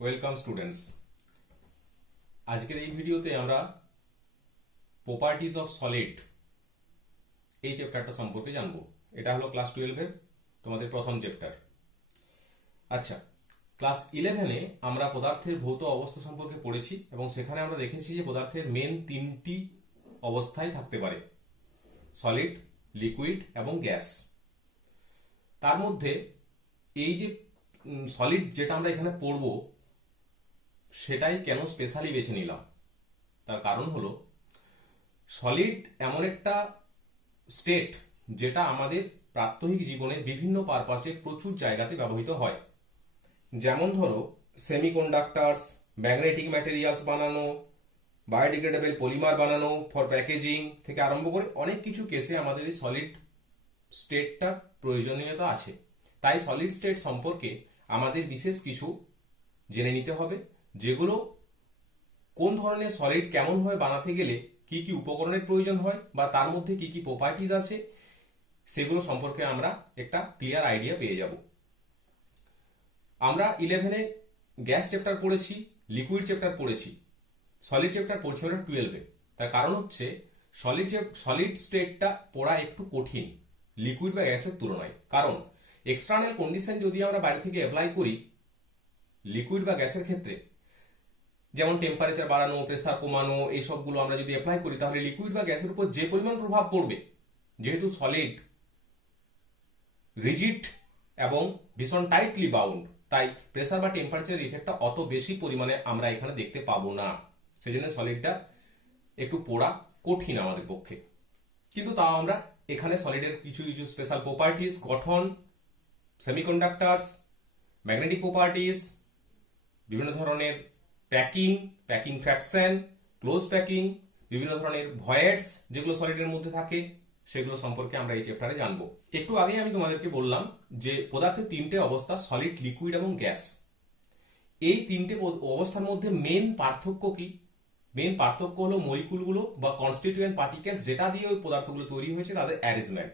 Welcome students. আজকের এই ভিডিওতে আমরা প্রপার্টিজ অফ সলিড এই চ্যাপ্টারটা সম্পর্কে জানবো। এটা হলো ক্লাস 12-এর তোমাদের প্রথম চ্যাপ্টার। আচ্ছা, ক্লাস 11-এ আমরা পদার্থের ভৌত অবস্থা সম্পর্কে পড়েছি এবং সেখানে আমরা দেখেছি যে পদার্থের মেন তিনটি অবস্থায় থাকতে পারে: সলিড, লিকুইড এবং গ্যাস। তার মধ্যে এই যে সলিড যেটা আমরা এখানে পড়বো সেটাই কেন স্পেশালি বেছে নিলাম, তার কারণ হলো সলিড এমন একটা স্টেট যেটা আমাদের প্রাত্যহিক জীবনের বিভিন্ন পারপাসে প্রচুর জায়গাতে ব্যবহৃত হয়। যেমন ধরো সেমিকন্ডাক্টরস, ম্যাগনেটিক ম্যাটেরিয়ালস বানানো, বায়োডিগ্রেডেবল পলিমার বানানো ফর প্যাকেজিং থেকে আরম্ভ করে অনেক কিছু কেসে আমাদের এই সলিড স্টেটটার প্রয়োজনীয়তা আছে। তাই সলিড স্টেট সম্পর্কে আমাদের বিশেষ কিছু জেনে নিতে হবে, যেগুলো কোন ধরনের সলিড কেমনভাবে বানাতে গেলে কি কি উপকরণের প্রয়োজন হয় বা তার মধ্যে কি কি প্রপার্টিজ আছে সেগুলো সম্পর্কে আমরা একটা ক্লিয়ার আইডিয়া পেয়ে যাব। আমরা 11-এ গ্যাস চ্যাপ্টার পড়েছি, লিকুইড চ্যাপ্টার পড়েছি, সলিড চ্যাপ্টার পড়ছি আমরা 12-এ। তার কারণ হচ্ছে সলিড স্টেটটা পড়া একটু কঠিন লিকুইড বা গ্যাসের তুলনায়। কারণ এক্সটার্নাল কন্ডিশন যদি আমরা বাইরে থেকে অ্যাপ্লাই করি লিকুইড বা গ্যাসের ক্ষেত্রে, যেমন টেম্পারেচার বাড়ানো, প্রেসার কমানো, এই সবগুলো আমরা যদি অ্যাপ্লাই করি তাহলে লিকুইড বা গ্যাসের উপর যে পরিমাণ প্রভাব পড়বে, যেহেতু সলিড রিজিড এবং ভীষণ টাইটলি বাউন্ড, তাই প্রেসার বা টেম্পারেচারের ইফেক্টটা অত বেশি পরিমাণে আমরা এখানে দেখতে পাবো না। সেজন্য সলিডটা একটু পড়া কঠিন আমাদের পক্ষে। কিন্তু তাও আমরা এখানে সলিডের কিছু কিছু স্পেশাল প্রপার্টিজ, গঠন, সেমিকন্ডাক্টরস, ম্যাগনেটিক প্রপার্টিজ, বিভিন্ন ধরনের প্যাকিং ফ্র্যাকশন, ক্লোজ প্যাকিং, বিভিন্ন ধরনের ভয়েডস যেগুলো সলিডের মধ্যে থাকে সেগুলো সম্পর্কে আমরা এই চ্যাপ্টারে জানবো। একটু আগে আমি তোমাদেরকে বললাম যে পদার্থের তিনটে অবস্থা, সলিড, লিকুইড এবং গ্যাস। এই তিনটে অবস্থার মধ্যে মেন পার্থক্য কি? মেন পার্থক্য হলো মলিকুলগুলো বা কনস্টিটিউয়েন্ট পার্টিকেলস যেটা দিয়ে ওই পদার্থগুলো তৈরি হয়েছে তাদের অ্যারেঞ্জমেন্ট,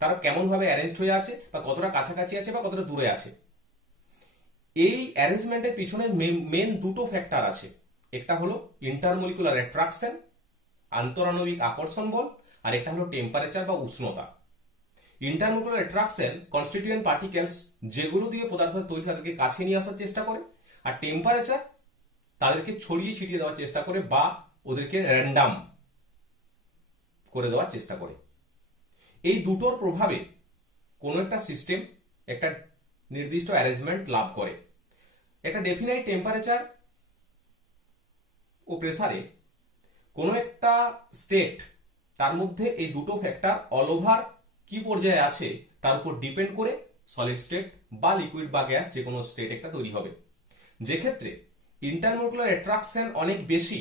তারা কেমন ভাবে অ্যারেঞ্জড হয়ে আছে বা কতটা কাছাকাছি আছে বা কতটা দূরে আছে। এই অ্যারেঞ্জমেন্টের পিছনে মেন দুটো ফ্যাক্টর আছে। একটা হলো ইন্টারমলিকুলার অ্যাট্রাকশন, আন্তরাণবিক আকর্ষণ বল, আর একটা হলো টেম্পারেচার বা উষ্ণতা। ইন্টারমলিকুলার অ্যাট্রাকশন কনস্টিটিউয়েন্ট পার্টিকেলস যেগুলো দিয়ে পদার্থ তৈরি তাদেরকে কাছে নিয়ে আসার চেষ্টা করে, আর টেম্পারেচার তাদেরকে ছড়িয়ে ছিটিয়ে দেওয়ার চেষ্টা করে বা ওদেরকে র্যান্ডাম করে দেওয়ার চেষ্টা করে। এই দুটোর প্রভাবে কোনো একটা সিস্টেম একটা নির্দিষ্ট অ্যারেঞ্জমেন্ট লাভ করে। একটা ডেফিনাইট টেম্পারেচার ও প্রেসারে কোনো একটা স্টেট, তার মধ্যে এই দুটো ফ্যাক্টর অল ওভার কি পর্যায়ে আছে তার উপর ডিপেন্ড করে সলিড স্টেট বা লিকুইড বা গ্যাস যে কোনো স্টেট একটা তৈরি হবে। যে ক্ষেত্রে ইন্টারমলিকুলার অ্যাট্রাকশন অনেক বেশি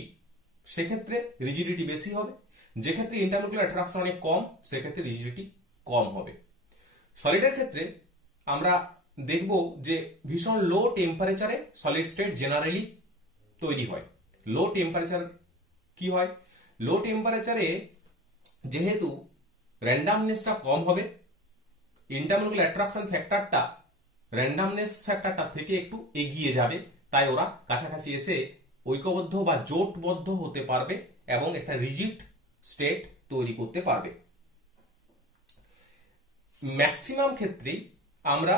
সেক্ষেত্রে রিজিডিটি বেশি হবে, যে ক্ষেত্রে ইন্টারমলিকুলার অ্যাট্রাকশন অনেক কম সেক্ষেত্রে রিজিডিটি কম হবে। সলিডের ক্ষেত্রে আমরা দেখব যে ভীষণ লো টেম্পারেচারে সলিড স্টেট জেনারেলি তৈরি হয়। লো টেম্পারেচার কি হয়? লো টেম্পারেচারে যেহেতু র্যান্ডামনেসটা কম হবে, ইন্টারমলিকুলার অ্যাট্রাকশন ফ্যাক্টরটা র্যান্ডামনেস ফ্যাক্টরটা থেকে একটু এগিয়ে যাবে, তাই ওরা কাছাকাছি এসে ঐক্যবদ্ধ বা জোটবদ্ধ হতে পারবে এবং একটা রিজিড স্টেট তৈরি করতে পারবে। ম্যাক্সিমাম ক্ষেত্রেই আমরা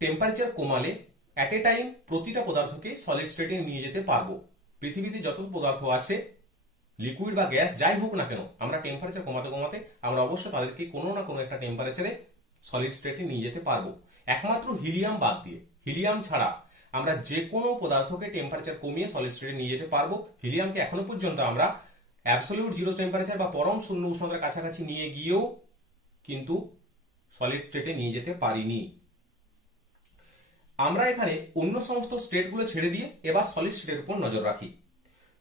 টেম্পারেচার কমালে অ্যাট এ টাইম প্রতিটা পদার্থকে সলিড স্টেটে নিয়ে যেতে পারবো। পৃথিবীতে যত পদার্থ আছে লিকুইড বা গ্যাস যাই হোক না কেন, আমরা টেম্পারেচার কমাতে কমাতে আমরা অবশ্যই তাদেরকে কোনো না কোনো একটা টেম্পারেচারে সলিড স্টেটে নিয়ে যেতে পারবো। একমাত্র হিলিয়াম বাদ দিয়ে, হিলিয়াম ছাড়া আমরা যে কোনো পদার্থকে টেম্পারেচার কমিয়ে সলিড স্টেটে নিয়ে যেতে পারবো। হিলিয়ামকে এখনো পর্যন্ত আমরা অ্যাবসলিউট জিরো টেম্পারেচার বা পরম শূন্য উষ্ণতার কাছাকাছি নিয়ে গিয়েও কিন্তু সলিড স্টেটে নিয়ে যেতে পারিনি। আমরা এখানে অন্য সমস্ত স্টেটগুলো ছেড়ে দিয়ে এবার সলিড স্টেটের উপর নজর রাখি।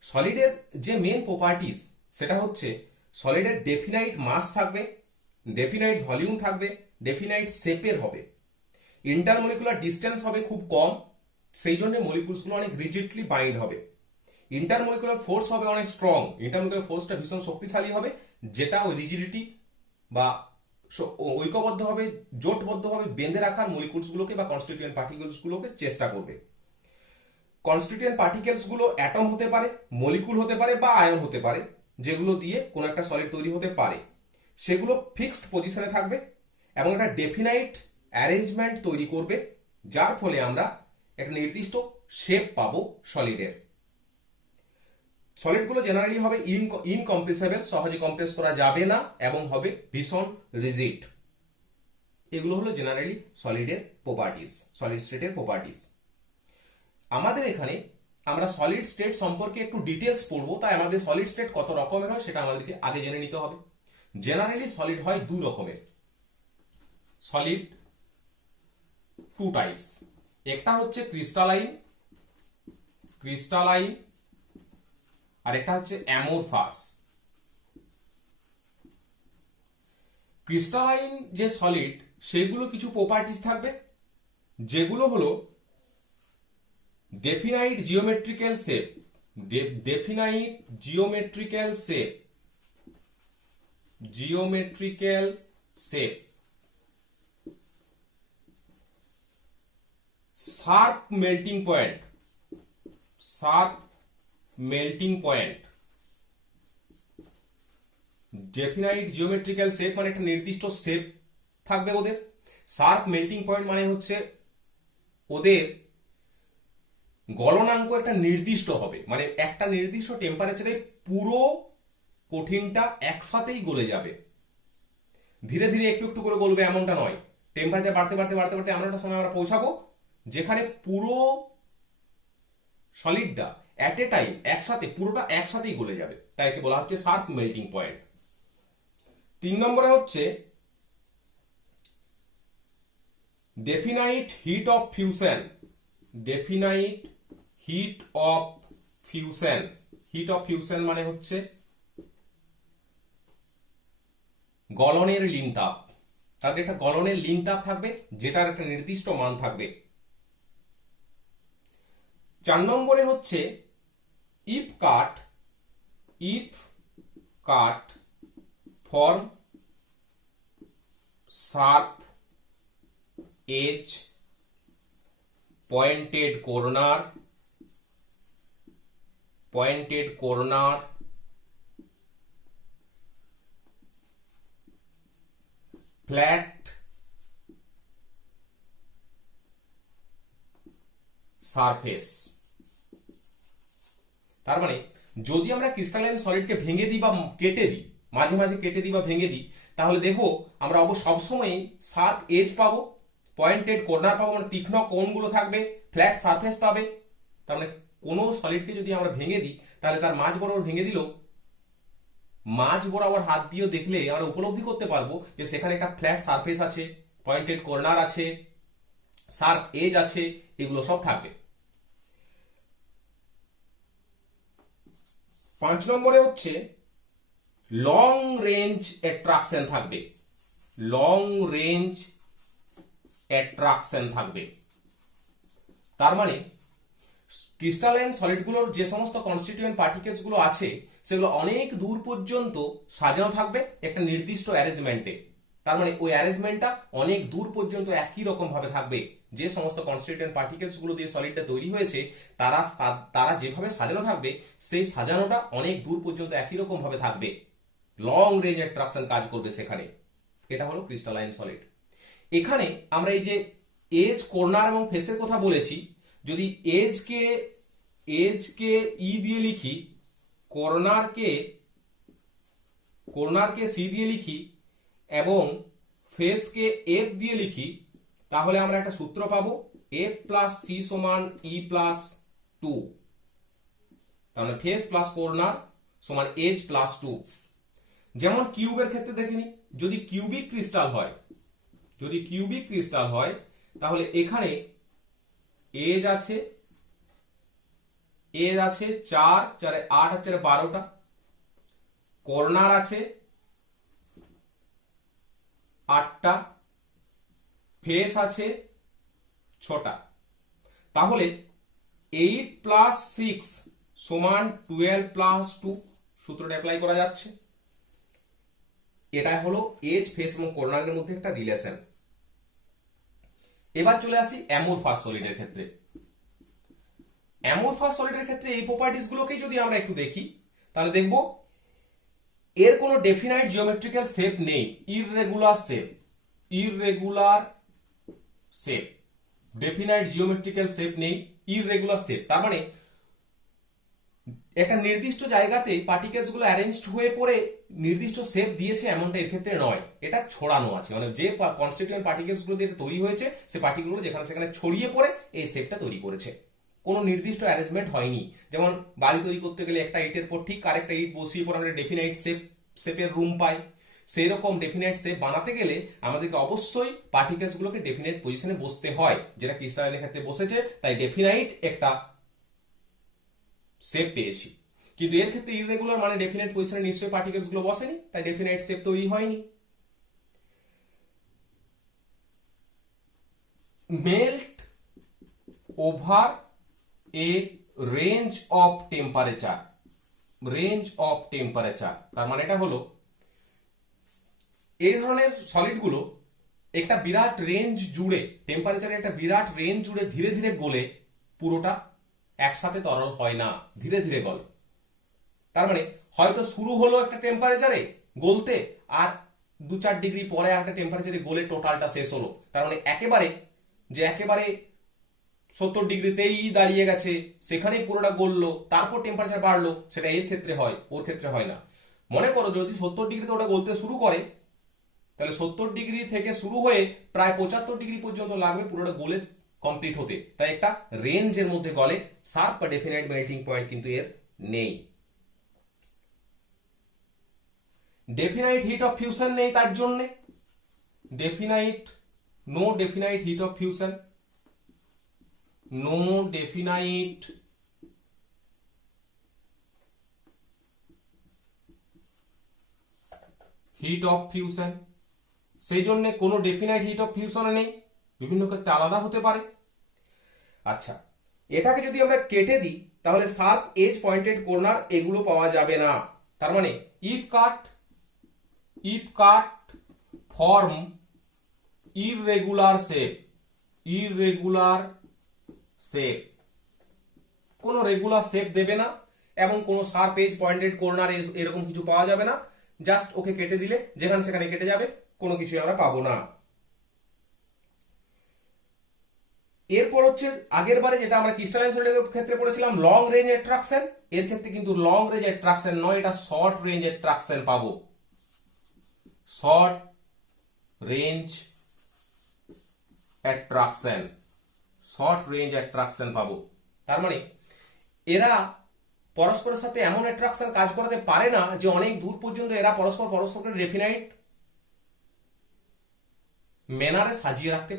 সলিডের যে মেন প্রপার্টিজ সেটা হচ্ছে সলিডের ডেফিনাইট মাস থাকবে, ডেফিনাইট ভলিউম থাকবে, ডেফিনাইট শেপের হবে, ইন্টারমলিকুলার ডিস্টেন্স হবে খুব কম, সেই জন্য মলিকুলসগুলো অনেক রিজিডলি বাইন্ড হবে। ইন্টারমলিকুলার ফোর্স হবে অনেক স্ট্রং, ইন্টারমলিকুলার ফোর্সটা ভীষণ শক্তিশালী হবে, যেটা ওই রিজিডিটি বা ঐক্যবদ্ধভাবে জোটবদ্ধভাবে বেঁধে রাখার মলিকুলসগুলোকে বা কনস্টিটিউয়েন্ট পার্টিকেলসগুলোকে চেষ্টা করবে। কনস্টিটিউয়েন্ট পার্টিকেলস গুলো অ্যাটম হতে পারে, মলিকুল হতে পারে বা আয়ন হতে পারে, যেগুলো দিয়ে কোনো একটা সলিড তৈরি হতে পারে, সেগুলো ফিক্সড পজিশনে থাকবে এবং একটা ডেফিনাইট অ্যারেঞ্জমেন্ট তৈরি করবে, যার ফলে আমরা একটা নির্দিষ্ট শেপ পাবো সলিডের। সলিডগুলো জেনারেলি হবে ইনকম্প্রেসেবল, সহজে কম্প্রেস করা যাবে না, এবং হবে ভীষণ রিজিড। এগুলো হলো জেনারেলি সলিডের প্রপার্টিজ, সলিড স্টেটের প্রপার্টিজ। আমাদের এখানে আমরা সলিড স্টেট সম্পর্কে একটু ডিটেলস পড়বো, তাই আমাদের সলিড স্টেট কত রকমের হয় সেটা আমাদেরকে আগে জেনে নিতে হবে। জেনারেলি সলিড হয় দুই রকমের। Solid two types. একটা হচ্ছে ক্রিস্টালাইন আর একটা হচ্ছে অ্যামোরফাস। ক্রিস্টালাইন যে সলিড, সেগুলো কিছু প্রপার্টিজ থাকবে, যেগুলো হলো definite geometrical shape, sharp melting point. Definite geometrical shape মানে একটা নির্দিষ্ট শেপ থাকবে ওদের। শার্প মেল্টিং পয়েন্ট মানে হচ্ছে ওদের গলনাঙ্ক একটা নির্দিষ্ট হবে, মানে একটা নির্দিষ্ট টেম্পারেচারে পুরো কঠিনটা একসাথেই গলে যাবে। ধীরে ধীরে একটু একটু করে গলবে এমনটা নয়, টেম্পারেচার বাড়তে বাড়তে বাড়তে বাড়তে এমন একটা সময় আমরা পৌঁছাবো যেখানে পুরো সলিডটা অ্যাট এ টাইম একসাথে পুরোটা একসাথেই গলে যাবে, তাই একে বলা হচ্ছে শার্প মেল্টিং পয়েন্ট। 3 নম্বরে হচ্ছে definite heat of fusion. Hit of fusion মানে হচ্ছে গলনের লিন তাপ। তাদের একটা গলনের লিন তাপ থাকবে, যেটার একটা নির্দিষ্ট মান থাকবে। 4 নম্বরে হচ্ছে if cut form sharp edge, pointed corner, flat surface. তার মানে যদি আমরা ক্রিস্টালাইন সলিডকে ভেঙে দিই বা কেটে দিই, মাঝে মাঝে কেটে দিই বা ভেঙে দিই, তাহলে দেখো আমরা সবসময় শার্প এজ পাবো, পয়েন্টেড কর্নার পাবো, মানে তীক্ষ্ণ কোণগুলো থাকবে, ফ্ল্যাট সারফেস পাবে। তার মানে কোনো সলিডকে যদি আমরা ভেঙে দিই, তাহলে তার মাঝ বরাবর ভেঙে দিলেও মাঝ বরাবর হাত দিয়ে দেখলে আমরা উপলব্ধি করতে পারবো যে সেখানে একটা ফ্ল্যাট সারফেস আছে, পয়েন্টেড কর্নার আছে, শার্প এজ আছে, এগুলো সব থাকবে। 5 নম্বরে হচ্ছে লং রেঞ্জ অ্যাট্রাকশন থাকবে। তার মানে ক্রিস্টালাইন সলিডগুলোর যে সমস্ত কনস্টিটিউয়েন্ট পার্টিকেলস গুলো আছে, সেগুলো অনেক দূর পর্যন্ত সাজানো থাকবে একটা নির্দিষ্ট অ্যারেঞ্জমেন্টে। তার মানে ওই অ্যারেঞ্জমেন্টটা অনেক দূর পর্যন্ত একই রকম ভাবে থাকবে। যে সমস্ত কনস্টিটিউয়েন্ট পার্টিকেলস গুলো দিয়ে সলিডটা তৈরি হয়েছে, তারা যেভাবে সাজানো থাকবে, সেই সাজানোটা অনেক দূর পর্যন্ত একই রকম ভাবে থাকবে। লং রেঞ্জ অ্যাট্রাকশন কাজ করবে সেখানে। এটা হলো ক্রিস্টালাইন সলিড। এখানে আমরা এই যে এজ, কর্নার এবং ফেসের কথা বলেছি, যদি এজকে ই দিয়ে লিখি, কর্নারকে সি দিয়ে লিখি এবং ফেসকে এফ দিয়ে লিখি, তাহলে আমরা একটা সূত্র পাবো, এফ প্লাস সি সমান ই প্লাস 2। তার মানে ফেস প্লাস কর্নার সমান এজ প্লাস 2। যেমন কিউবের ক্ষেত্রে দেখিনি, যদি কিউবিক ক্রিস্টাল হয় তাহলে এখানে এজ আছে 4, 4 8 আর 4 12টা, কর্নার আছে 8টা, ফেস আছে 6টা। তাহলে 8 প্লাস 6 সমান 12 প্লাস 2, সূত্রটা অ্যাপ্লাই করা যাচ্ছে। এটা হলো এজ, ফেস এবং কর্নারের মধ্যে একটা রিলেশন। এবার চলে আসি অ্যামোরফাস সলিডের ক্ষেত্রে। অ্যামরফাস সলিডের ক্ষেত্রে এই প্রপার্টিস গুলোকেই যদি আমরা একটু দেখি তাহলে দেখব এর কোনো ডেফিনাইট জিওমেট্রিক্যাল শেপ নেই, irregular shape, irregular shape, definite geometrical shape নেই, ইররেগুলার শেপ। তার মানে একটা নির্দিষ্ট জায়গাতে পার্টিকেলস গুলো অ্যারেঞ্জড হয়ে পড়ে নির্দিষ্ট শেপ দিয়েছে এমনটা এর ক্ষেত্রে নয়, এটা ছড়ানো আছে, মানে যে কনস্টিটিউয়েন্ট পার্টিকেলস গুলো দিয়ে তৈরি হয়েছে সে পার্টিকেল গুলো যেখানে সেখানে ছড়িয়ে পড়ে এই শেপটা তৈরি করেছে, কোনো নির্দিষ্ট অ্যারেঞ্জমেন্ট হয়নি। যেমন বাড়ি তৈরি করতে গেলে একটা ইটের পর ঠিক আরেকটা ইট বসিয়ে পর আমরা ডেফিনাইট শেপের রুম পাই, সেই রকম ডেফিনাইট শেপ বানাতে গেলে আমাদেরকে অবশ্যই পার্টিকেলস গুলোকে ডেফিনাইট পজিশনে বসতে হয়, যেটা ক্রিস্টালাইনের ক্ষেত্রে বসেছে, তাই ডেফিনাইট একটা শেপ পেয়েছি। কিন্তু এর ক্ষেত্রে ইররেগুলার মানে ডেফিনাইট পজিশনে নিশ্চয়ই পার্টিকেলস গুলো বসেনি, তাই ডেফিনাইট শেপ তৈরি হয়নি। Melt over a range of temperature, range of temperature তার মানে এটা হলো এই ধরনের সলিড গুলো একটা বিরাট রেঞ্জ জুড়ে, টেম্পারেচারের একটা বিরাট রেঞ্জ জুড়ে ধীরে ধীরে গলে পুরোটা একসাথে তরল হয় না, ধীরে ধীরে গলে। তার মানে হয়তো শুরু হলো একটা টেম্পারেচারে গলতে, আর 2-4 ডিগ্রি পরে একটা টেম্পারেচারে গলে টোটালটা শেষ হলো। তার মানে একেবারে 70 ডিগ্রিতেই দাঁড়িয়ে গেছে, সেখানেই পুরোটা গললো, তারপর টেম্পারেচার বাড়লো, সেটা এর ক্ষেত্রে হয়, ওর ক্ষেত্রে হয় না। মনে করো যদি 70 ডিগ্রিতে ওটা গলতে শুরু করে, তাহলে 70 ডিগ্রি থেকে শুরু হয়ে প্রায় 75 ডিগ্রি পর্যন্ত লাগবে পুরোটা গলে কমপ্লিট হতে, তাই একটা রেঞ্জের মধ্যে গলে, শার্প বা ডেফিনাইট মেল্টিং পয়েন্ট কিন্তু এর নেই। ডেফিনাইট হিট অফ ফিউশন নেই, তার জন্য no definite heat of fusion, no definite heat of fusion, সেই জন্য কোনো ডেফিনাইট হিট অফ ফিউশন নেই, বিভিন্ন ক্ষেত্রে আলাদা হতে পারে। আচ্ছা, এটাকে যদি আমরা কেটে দিই তাহলে শার্প এজ পয়েন্টেড কর্নার এগুলো পাওয়া যাবে না। তার মানে if cut form irregular shape, irregular shape, কোনো রেগুলার শেপ দেবে না এবং কোনো শার্প এজ পয়েন্টেড কর্নার এরকম কিছু পাওয়া যাবে না, জাস্ট ওকে কেটে দিলে যেখানে সেখানে কেটে যাবে, কোনো কিছু আমরা পাবো না। এরপর হচ্ছে আগের বারে যেটা আমরা ক্রিস্টালাইন সলিডের ক্ষেত্রে পড়েছিলাম লং রেঞ্জ অ্যাট্রাকশন, এর ক্ষেত্রে কিন্তু লং রেঞ্জ অ্যাট্রাকশন নয়, এটা শর্ট রেঞ্জ অ্যাট্রাকশন পাবো, short range attraction, short range attraction পাবো। তার মানে এরা পরস্পরের সাথে এমন অ্যাট্রাকশন কাজ করাতে পারে না যে অনেক দূর পর্যন্ত এরা পরস্পরকে ডেফিনাইট ম্যানারে সাজিয়ে রাখতে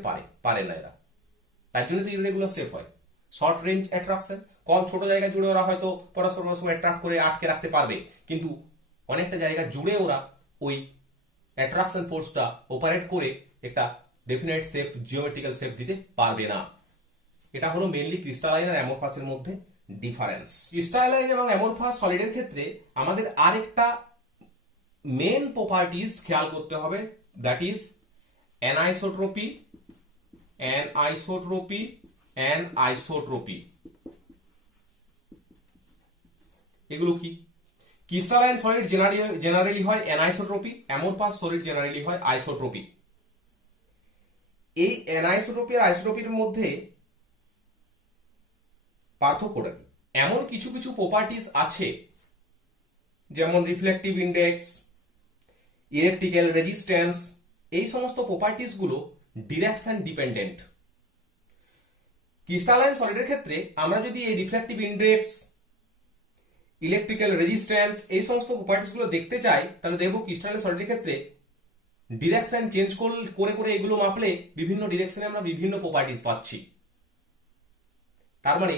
পারে না এরা, তার জন্য তো ইররেগুলার শেপ হয়। শর্ট রেঞ্জ অ্যাট্রাকশন, কম ছোট জায়গা জুড়ে ওরা হয়তো পরস্পর অ্যাট্রাক্ট করে আটকে রাখতে পারবে, কিন্তু অনেকটা জায়গা জুড়ে ওরা ওই অ্যাট্রাকশন ফোর্সটা অপারেট করে একটা ডেফিনাইট শেপ, জিওমেট্রিক্যাল শেপ দিতে পারবে না। এটা হলো মেইনলি ক্রিস্টালাইন আর অ্যামরফাসের মধ্যে ডিফারেন্স। ক্রিস্টালাইন এবং অ্যামরফাস সলিডের ক্ষেত্রে আমাদের আরেকটা মেন প্রপার্টিজ খেয়াল করতে হবে, দ্যাট ইজ অ্যানাইসোট্রপি, অ্যানআইসোট্রপি। এগুলো কি? ক্রিস্টালাইন সলিড জেনারেলি হয় অ্যানাইসোট্রপি, অ্যামরফাস সলিড জেনারেলি হয় আইসোট্রপি। এই অ্যানাইসোট্রপি আর আইসোট্রপির মধ্যে পার্থক্যটা কি? এমন কিছু কিছু প্রপার্টিজ আছে যেমন রিফ্লেকটিভ ইন্ডেক্স, ইলেকট্রিক্যাল রেজিস্ট্যান্স, এই সমস্ত প্রপার্টিজ গুলো ডিরেকশন ডিপেন্ডেন্ট। ক্রিস্টালাইন সলিডের ক্ষেত্রে আমরা যদি এই রিফ্লেকটিভ ইন্ডেক্স, ইলেকট্রিক্যাল রেজিস্ট্যান্স, এই সমস্ত প্রপার্টিজ গুলো দেখতে চাই, তাহলে দেখবো ক্রিস্টালাইন সলিডের ক্ষেত্রে ডিরেকশন চেঞ্জ করে করে এগুলো মাপলে বিভিন্ন ডিরেকশনে আমরা বিভিন্ন প্রপার্টিজ পাচ্ছি। তার মানে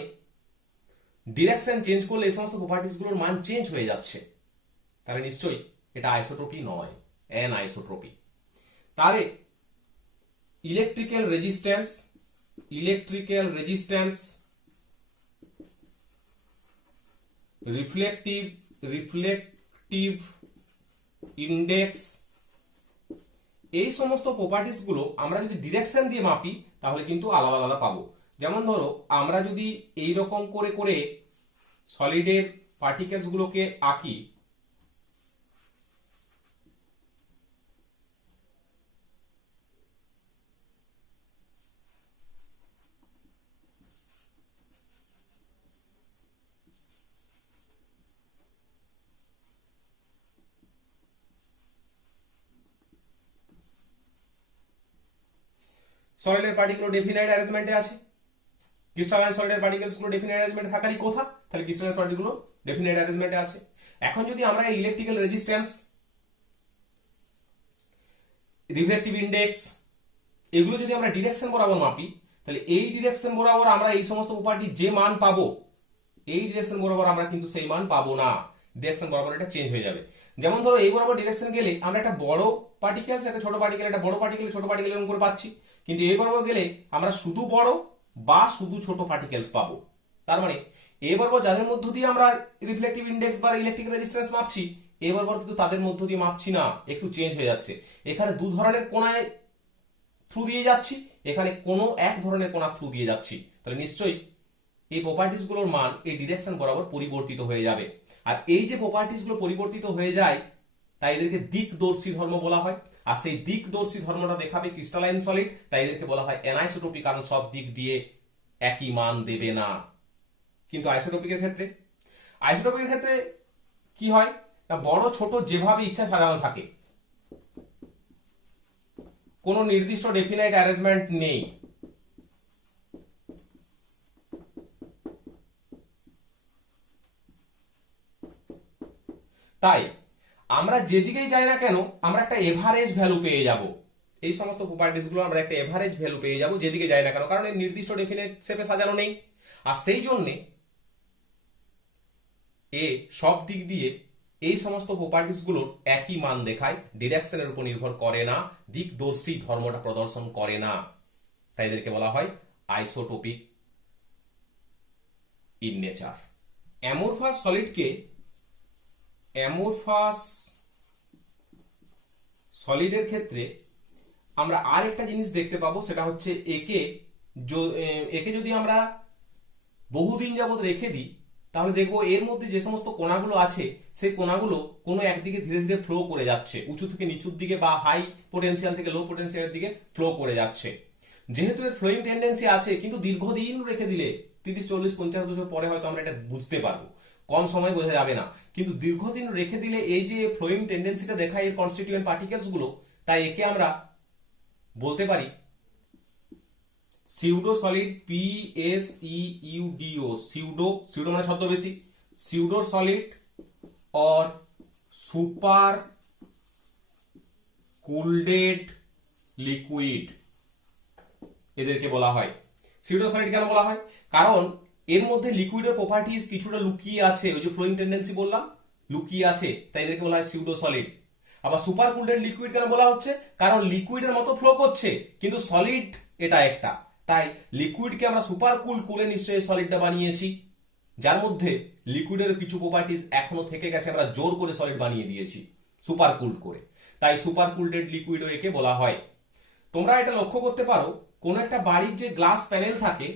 ডিরেকশন চেঞ্জ করলে এই সমস্ত প্রপার্টিজ গুলোর মান চেঞ্জ হয়ে যাচ্ছে, তাহলে নিশ্চয়ই এটা আইসোট্রপি নয়, অ্যানআইসোট্রপি। তাহলে ইলেকট্রিক্যাল রেজিস্ট্যান্স, রিফ্লেকটিভ ইন্ডেক্স, এই সমস্ত প্রপার্টিজ গুলো আমরা যদি ডিরেকশন দিয়ে মাপি তাহলে কিন্তু আলাদা আলাদা পাবো। যেমন ধরো আমরা যদি এই রকম করে করে সলিডের পার্টিকেলস গুলোকে আঁকি, সলিডের পার্টিকেল ডেফিনাইট অ্যারেঞ্জমেন্টে আছে, ক্রিস্টালাইন সলিডের পার্টিকেলস গুলো ডেফিনাইট অ্যারেঞ্জমেন্টে থাকারই কথা, তাহলে ক্রিস্টালাইন সলিড গুলো ডেফিনাইট অ্যারেঞ্জমেন্টে আছে। এখন যদি আমরা এই ইলেকট্রিক্যাল রেজিস্ট্যান্স, রিফ্লেকটিভ ইন্ডেক্স, এগুলো যদি আমরা ডিরেকশন বরাবর মাপি, তাহলে এই ডিরেকশন বরাবর আমরা এই সমস্ত প্রপার্টি যে মান পাবো, এই ডিরেকশন বরাবর আমরা কিন্তু সেই মান পাবো না, ডিরেকশন বরাবর এটা চেঞ্জ হয়ে যাবে। যেমন ধরো এই বরাবর ডিরেকশন গেলে আমরা একটা বড় পার্টিকেলস, একটা ছোট পার্টিকেল, একটা বড় পার্টিকেল, ছোট পার্টিকেল এরকম করে পাচ্ছি, কিন্তু এই বরাবর গেলে আমরা শুধু বড় বা শুধু ছোট পার্টিকেলস পাবো। তার মানে এ বরাবর যাদের মধ্য দিয়ে আমরা রিফ্লেকটিভ ইন্ডেক্স বা ইলেকট্রিক রেজিস্ট্যান্স মাপছি, এ বরাবর কিন্তু তাদের মধ্য দিয়ে মাপছি না, একটু চেঞ্জ হয়ে যাচ্ছে। এখানে দু ধরনের কোণায় থ্রু দিয়ে যাচ্ছি, এখানে কোনো এক ধরনের কোণা থ্রু দিয়ে যাচ্ছি, তাহলে নিশ্চয়ই এই প্রপার্টিস গুলোর মান এই ডিরেকশন বরাবর পরিবর্তিত হয়ে যাবে। আর এই যে প্রপার্টিস গুলো পরিবর্তিত হয়ে যায়, তাই এদেরকে দিকদর্শী ধর্ম বলা হয়। আর সেই দিকদর্শী ধর্মটা দেখাবে ক্রিস্টালাইন সলিড, তাই এদেরকে বলা হয় অ্যানাইসোট্রপিক, কারণ সব দিক দিয়ে একই মান দেবে না। কিন্তু আইসোট্রপিকের ক্ষেত্রে কি হয় না, বড় ছোট যেভাবে ইচ্ছা সাজানো থাকে, কোনো নির্দিষ্ট ডেফিনাইট অ্যারেঞ্জমেন্ট নেই। তাই আমরা যেদিকেই যাই না কেন আমরা একটা এভারেজ ভ্যালু পেয়ে যাব, এই সমস্ত প্রপার্টিস গুলো আমরা একটা এভারেজ ভ্যালু পেয়ে যাব যেদিকে যাই না কেন, কারণ এই নির্দিষ্ট ডেফিনাইট শেপে সাজানো নেই। আর সেই জন্যে এ সব দিক দিয়ে এই সমস্ত প্রপার্টিস গুলোর একই মান দেখায়, ডিরেকশনের উপর নির্ভর করে না, দিকদর্শী ধর্মটা প্রদর্শন করে না, তাই এদেরকে বলা হয় আইসোটোপিক ইন নেচার। অ্যামোরফাস সলিডের ক্ষেত্রে আমরা আর একটা জিনিস দেখতে পাবো, সেটা হচ্ছে একে যদি আমরা বহুদিন যাবত রেখে দিই, তাহলে দেখবো এর মধ্যে যে সমস্ত কোণাগুলো আছে সেই কোণাগুলো কোনো একদিকে ধীরে ধীরে ফ্লো করে যাচ্ছে, উঁচু থেকে নিচুর দিকে বা হাই পোটেনশিয়াল থেকে লো পোটেনশিয়ালের দিকে ফ্লো করে যাচ্ছে। যেহেতু এর ফ্লোয়িং টেন্ডেন্সি আছে, কিন্তু দীর্ঘদিন রেখে দিলে 30-40-50 বছর পরে হয়তো আমরা এটা বুঝতে পারবো, কম সময় বোঝা যাবে না। কিন্তু দীর্ঘদিন রেখে দিলে এই যে ফ্লোয়িং টেন্ডেন্সিটা দেখায় এর কনস্টিটিউয়েন্ট পার্টিকেলস গুলো, তাই একে আমরা বলতে পারি সিউডো সলিড, PSEUDO, সিউডো মানে ছদ্মবেশী, pseudo solid or super cooled liquid, এদেরকে বলা হয় সিউডো সলিড। কেন বলা হয়? কারণ এর মধ্যে লিকুইডের প্রপার্টিজ কিছুটা লুকিয়ে আছে, ওই যে ফ্লোয়িং টেন্ডেন্সি বললাম লুকিয়ে আছে, তাই এদেরকে বলা হয় সিউডো সলিড। আবার সুপার কুলডেড লিকুইড কেন বলা হচ্ছে? কারণ লিকুইডের মতো ফ্লো করছে কিন্তু সলিড এটা একটা, তাই লিকুইডকে আমরা সুপার কুল করে নিশ্চয়ই সলিডটা বানিয়েছি, যার মধ্যে লিকুইডের কিছু প্রপার্টিজ এখনো থেকে গেছে, আমরা জোর করে সলিড বানিয়ে দিয়েছি সুপার কুলড করে, তাই সুপার কুলডেড লিকুইডও একে বলা হয়। তোমরা এটা লক্ষ্য করতে পারো, কোন একটা বাড়ির যে গ্লাস প্যানেল থাকে,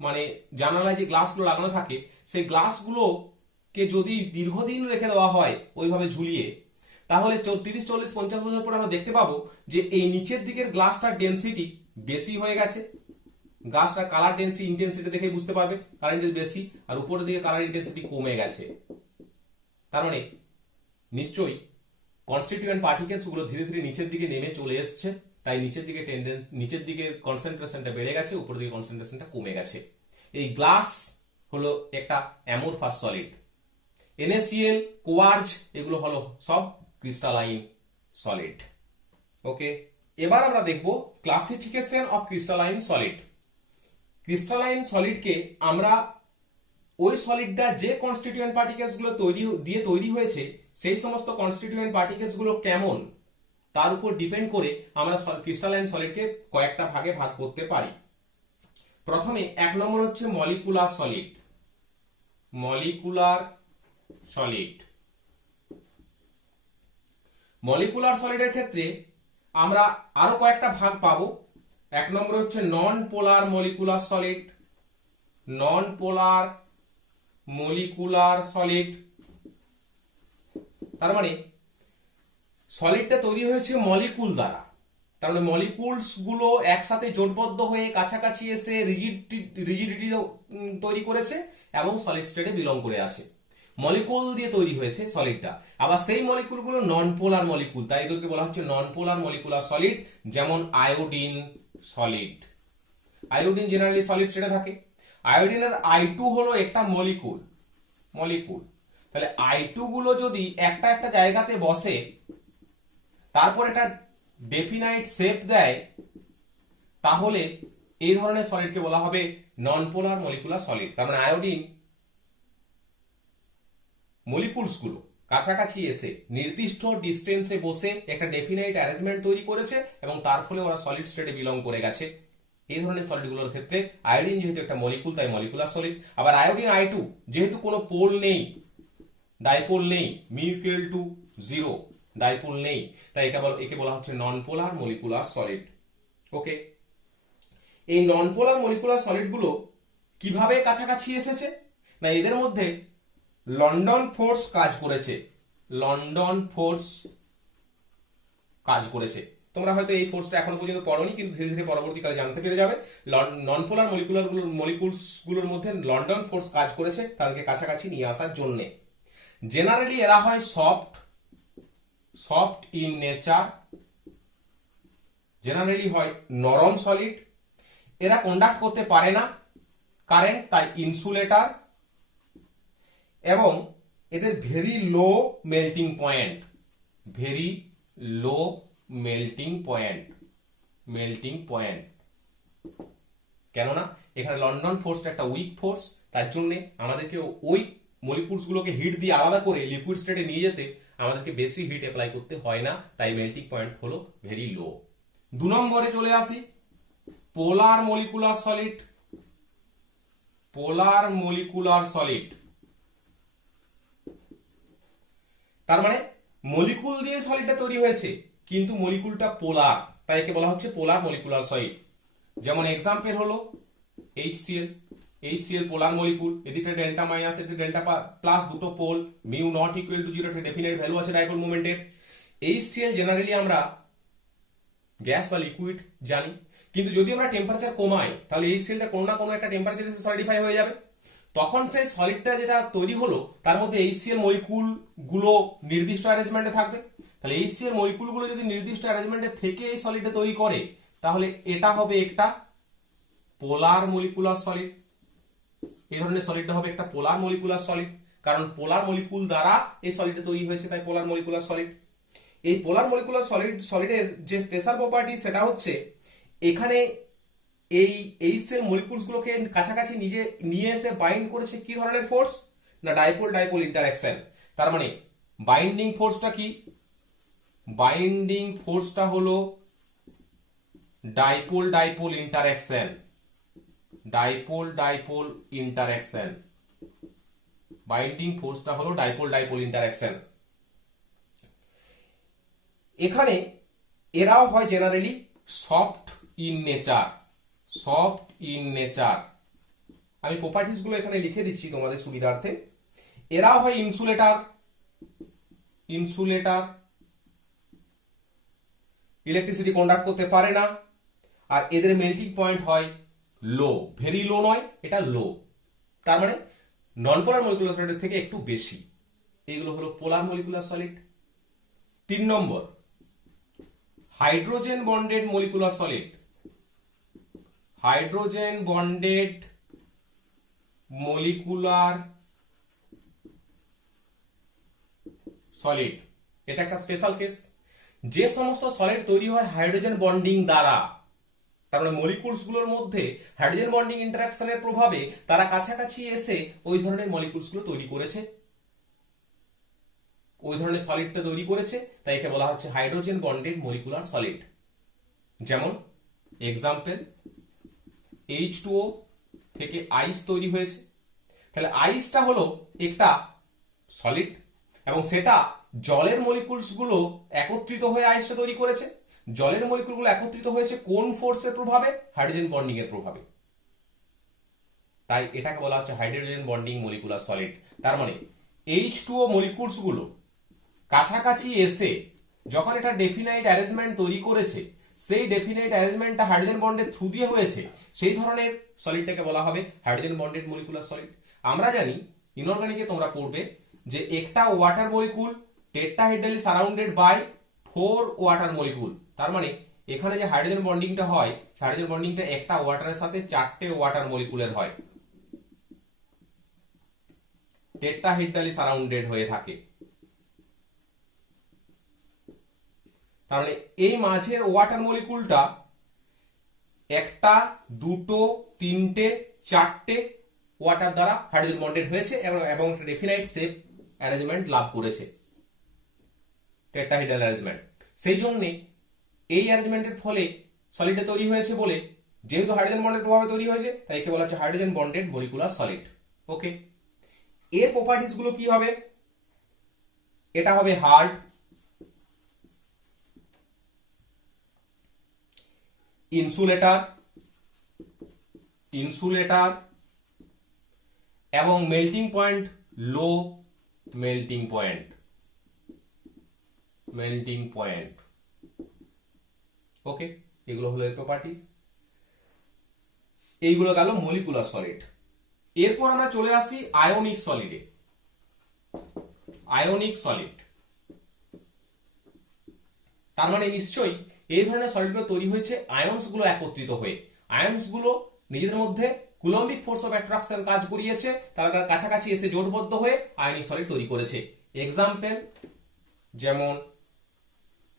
মানে জানালায় যে গ্লাসগুলো লাগানো থাকে, সেই গ্লাসগুলোকে যদি দীর্ঘদিন রেখে দেওয়া হয় ওইভাবে ঝুলিয়ে, তাহলে 30-40-50 বছর পর আমরা দেখতে পাবো যে এই নিচের দিকের গ্লাসটার ডেন্সিটি বেশি হয়ে গেছে, গ্লাসটার কালার ইন্টেন্সিটি দেখে বুঝতে পারবে কালার ইন্টেন্সিটি বেশি, আর উপরের দিকে কালার ইন্টেন্সিটি কমে গেছে। তার মানে নিশ্চয়ই কনস্টিটিউয়েন্ট পার্টিকেলস গুলো ধীরে ধীরে নিচের দিকে নেমে চলে এসছে, তাই নিচের দিকে কনসেন্ট্রেশনটা বেড়ে গেছে, উপরের দিকে কনসেন্ট্রেশনটা কমে গেছে। এই গ্লাস হলো একটা অ্যামোরফাস সলিড। NaCl, কোয়ার্জ এগুলো হলো সব ক্রিস্টালাইন সলিড। ওকে, এবার আমরা দেখব classification of crystalline solid. Crystalline সলিডকে আমরা ওই সলিডটা যে কনস্টিটিউয়েন্ট পার্টিকেলস গুলো তৈরি হয়েছে, সেই সমস্ত কনস্টিটিউয়েন্ট পার্টিকেলস গুলো কেমন তার উপর ডিপেন্ড করে আমরা ক্রিস্টালাইন সলিডকে কয়েকটা ভাগে ভাগ করতে পারি। প্রথমে 1 নম্বর হচ্ছে মলিকুলার সলিড। মলিকুলার সলিডের ক্ষেত্রে আমরা আরো কয়েকটা ভাগ পাবো। এক নম্বর হচ্ছে নন পোলার মলিকুলার সলিড, নন পোলার মলিকুলার সলিড। তার মানে সলিডটা তৈরি হয়েছে মলিকুল দ্বারা, তার মানে মলিকুলস গুলো একসাথে জোটবদ্ধ হয়ে কাছাকাছি এসে রিজিডিটি তৈরি করেছে এবং সলিড স্টেটে বিলং করে আছে। মলিকুল দিয়ে তৈরি হয়েছে সলিডটা। আবার সেই মলিকুল গুলো নন পোলার মলিকুল, তাই এদেরকে বলা হচ্ছে নন পোলার মলিকুলার সলিড। যেমন iodine solid, iodine generally solid স্টেটে থাকে। আয়োডিনের I2 হলো একটা মলিকুল, তাহলে I2 গুলো যদি একটা একটা জায়গাতে বসে তারপর এটা ডেফিনাইট শেপ দেয়, তাহলে এই ধরনের সলিডকে বলা হবে নন পোলার মলিকুলার সলিড। তার মানে আয়োডিন মলিকুলস গুলো কাছাকাছি এসে নির্দিষ্ট ডিস্টেন্সে বসে একটা ডেফিনাইট অ্যারেঞ্জমেন্ট তৈরি করেছে এবং তার ফলে ওরা সলিড স্টেটে বিলং করে গেছে। এই ধরনের সলিডগুলোর ক্ষেত্রে আয়োডিন যেহেতু একটা মলিকুল তাই মলিকুলার সলিড। আবার আয়োডিন I2 যেহেতু কোনো পোল নেই, ডাইপোল নেই, মিউচুয়াল টু জিরো, ডাইপোল নেই, তাই একে বলা হচ্ছে নন পোলার মলিকুলার সলিড। ওকে, এই নন পোলার মলিকুলার সলিড গুলো কিভাবে কাছাকাছি এসেছে না, এদের মধ্যে লন্ডন ফোর্স কাজ করেছে, লন্ডন ফোর্স কাজ করেছে। তোমরা হয়তো এই ফোর্সটা এখনো পর্যন্ত পড়োনি, কিন্তু ধীরে ধীরে পরবর্তীকালে জানতে পেরে যাবে। নন পোলার মলিকুলস গুলোর মধ্যে লন্ডন ফোর্স কাজ করেছে তাদেরকে কাছাকাছি নিয়ে আসার জন্য। জেনারেলি এরা হয় সফট ইন নেচার, জেনারেলি হয় নরম সলিড। এরা কন্ডাক্ট করতে পারে না কারেন্ট, তাই ইনসুলেটর। এবং এদের very low melting point, very low melting point. কেননা এখানে লন্ডন ফোর্সটা একটা উইক ফোর্স, তার জন্য আমাদেরকে ওই মলিকুলস গুলোকে হিট দিয়ে আলাদা করে লিকুইড স্টেটে নিয়ে যেতে আমাদেরকে বেশি হিট অ্যাপ্লাই করতে হয় না, তাই মেল্টিং পয়েন্ট হলো ভেরি লো। 2 নম্বরে চলে আসি, পোলার মলিকুলার সলিড। পোলার মলিকুলার সলিড তার মানে মলিকুল দিয়ে সলিডটা তৈরি হয়েছে কিন্তু মলিকুলটা পোলার, তাই একে বলা হচ্ছে পোলার মলিকুলার সলিড। যেমন এক্সাম্পল হলো HCl পোলার মলিকুল, এদিকে ডেল্টা মাইনাস এদিকে ডেল্টা প্লাস, দুটো pole, mu not equal to 0, একটা ডেফিনাইট ভ্যালু আছে ডাইপোল মোমেন্টের। HCl জেনারেলি আমরা গ্যাস বা লিকুইড জানি, কিন্তু যদি আমরা টেম্পারেচার কমাই তাহলে HClটা কোনো না কোনো একটা টেম্পারেচারে সলিডিফাই হয়ে যাবে। তখন সেই সলিডটা যেটা তৈরি হলো তার মধ্যে HCl মলিকুল গুলো নির্দিষ্ট অ্যারেঞ্জমেন্টে থাকবে। তাহলে HCl মলিকুল গুলো যদি নির্দিষ্ট অ্যারেঞ্জমেন্টে থেকে এই সলিডটা তৈরি করে তাহলে এটা হবে একটা পোলার মলিকুলার সলিড। এই ধরনের সলিডটা হবে একটা পোলার মলিকুলার সলিড, কারণ পোলার মলিকুল দ্বারা এই সলিডটা তৈরি হয়েছে, তাই পোলার মলিকুলার সলিড। এই পোলার মলিকুলার সলিডের যে স্পেশাল প্রপার্টি সেটা হচ্ছে এখানে এই HCl মলিকুলস গুলোকে কাছাকাছি নিয়ে এসে বাইন্ড করেছে কি ধরনের ফোর্স না, ডাইপোল ইন্টারঅ্যাকশন। তার মানে বাইন্ডিং ফোর্সটা কি, বাইন্ডিং ফোর্সটা হলো ডাইপোল ইন্টারঅ্যাকশন, বাইন্ডিং ফোর্সটা হলো ডাইপোল ইন্টারঅ্যাকশন। এখানে এরাও হয় জেনারেলি সফট ইন নেচার। আমি প্রপার্টিজ গুলো এখানে লিখে দিচ্ছি তোমাদের সুবিধার্থে। এরাও হয় ইনসুলেটর, ইলেকট্রিসিটি কন্ডাক্ট করতে পারে না, আর এদের মেল্টিং পয়েন্ট হয় লো, ভেরি লো নয়, এটা লো। তার মানে নন পোলার মলিকুলার সলিডের থেকে একটু বেশি। এইগুলো হলো polar molecular solid. 3 number, hydrogen bonded molecular solid. Hydrogen bonded molecular solid এটা একটা স্পেশাল কেস। যে সমস্ত সলিড তৈরি হয় হাইড্রোজেন বন্ডিং দ্বারা, তার মানে মলিকুলস গুলোর মধ্যে হাইড্রোজেন বন্ডিং ইন্টারঅ্যাকশনের প্রভাবে তারা কাছাকাছি এসে ওই ধরনের মলিকুলস গুলো তৈরি করেছে, ওই ধরনের সলিডটা তৈরি করেছে, তাই একে বলা হচ্ছে হাইড্রোজেন বন্ডেড মলিকুলার সলিড। যেমন এক্সাম্পল H2O থেকে আইস তৈরি হয়েছে, তাহলে আইসটা হলো একটা সলিড এবং সেটা জলের মলিকুলস গুলো একত্রিত হয়ে আইসটা তৈরি করেছে, জলের মলিকুলগুলো একত্রিত হয়েছে কোন ফোর্সের প্রভাবে? হাইড্রোজেন বন্ডিং এর প্রভাবে। তাই এটাকে বলা হচ্ছে হাইড্রোজেন বন্ডিং মলিকুলার সলিড। তার মানে H2O মলিকুলস গুলো কাছাকাছি এসে যখন এটা ডেফিনাইট অ্যারেঞ্জমেন্ট তৈরি করেছে, সেই ডেফিনাইট অ্যারেঞ্জমেন্টটা হাইড্রোজেন বন্ডের থ্রু দিয়ে হয়েছে, সেই ধরনের সলিডটাকে বলা হবে হাইড্রোজেন বন্ডেড মলিকুলার সলিড। আমরা জানি ইনঅর্গানিকে তোমরা পড়বে যে একটা water molecule tetrahedrally surrounded by 4 water molecule. তার মানে এখানে যে হাইড্রোজেন বন্ডিংটা হয়, হাইড্রোজেন বন্ডিংটা একটা ওয়াটারের সাথে 4টে ওয়াটার মলিকুলের হয়, টেট্রাহেড্রালি সারাউন্ডেড হয়ে থাকে। তার মানে এই মাঝের ওয়াটার মলিকুলটা একটা, দুটো, তিনটে, 4টে ওয়াটার দ্বারা হাইড্রোজেন বন্ডেড হয়েছে এবং একটা ডেফিনাইট শেপ অ্যারেঞ্জমেন্ট লাভ করেছে, টেট্রাহেড্রাল অ্যারেঞ্জমেন্ট। সেই জন্য এই অ্যারেঞ্জমেন্টের ফলে সলিডটা তৈরি হয়েছে বলে, যেহেতু হাইড্রোজেন বন্ডের প্রভাবে তৈরি হয়েছে, তাই একে বলা হচ্ছে হাইড্রোজেন বন্ডেড মলিকুলার সলিড। ওকে, এর প্রপার্টিজ গুলো কি হবে? এটা হবে হার্ড, ইনসুলেটর এবং মেল্টিং পয়েন্ট লো, মেল্টিং পয়েন্ট। ওকে, এগুলো হলো এর প্রপার্টিজ। এইগুলো গেল মলিকুলার সলিড। এরপর আমরা চলে আসি আয়নিক সলিডে। আয়নিক সলিড তার মানে নিশ্চয়ই এই ধরনের সলিডগুলো তৈরি হয়েছে আয়নস গুলো একত্রিত হয়ে। আয়নস গুলো নিজেদের মধ্যে কুলম্বিক ফোর্স অফ অ্যাট্রাকশন কাজ করিয়েছে, তারা তার কাছাকাছি এসে জোটবদ্ধ হয়ে আয়নিক সলিড তৈরি করেছে। এক্সাম্পল যেমন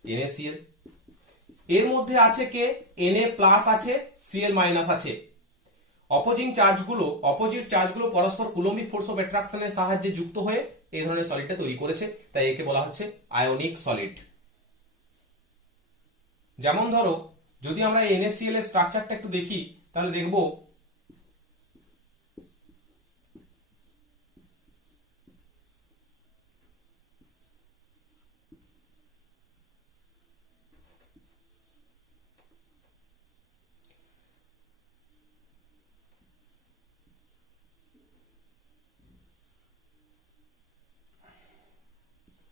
NaCl, এর মধ্যে আছে কে? Na+ আছে, Cl- আছে। অপোজিট চার্জগুলো পরস্পর কুলম্বিক ফোর্স অফ অ্যাট্রাকশনের সাহায্যে যুক্ত হয়ে এই ধরনের সলিডটা তৈরি করেছে, তাই একে বলা হচ্ছে আয়নিক সলিড। যেমন ধরো, যদি আমরা NaCl এর স্ট্রাকচারটা একটু দেখি, তাহলে দেখব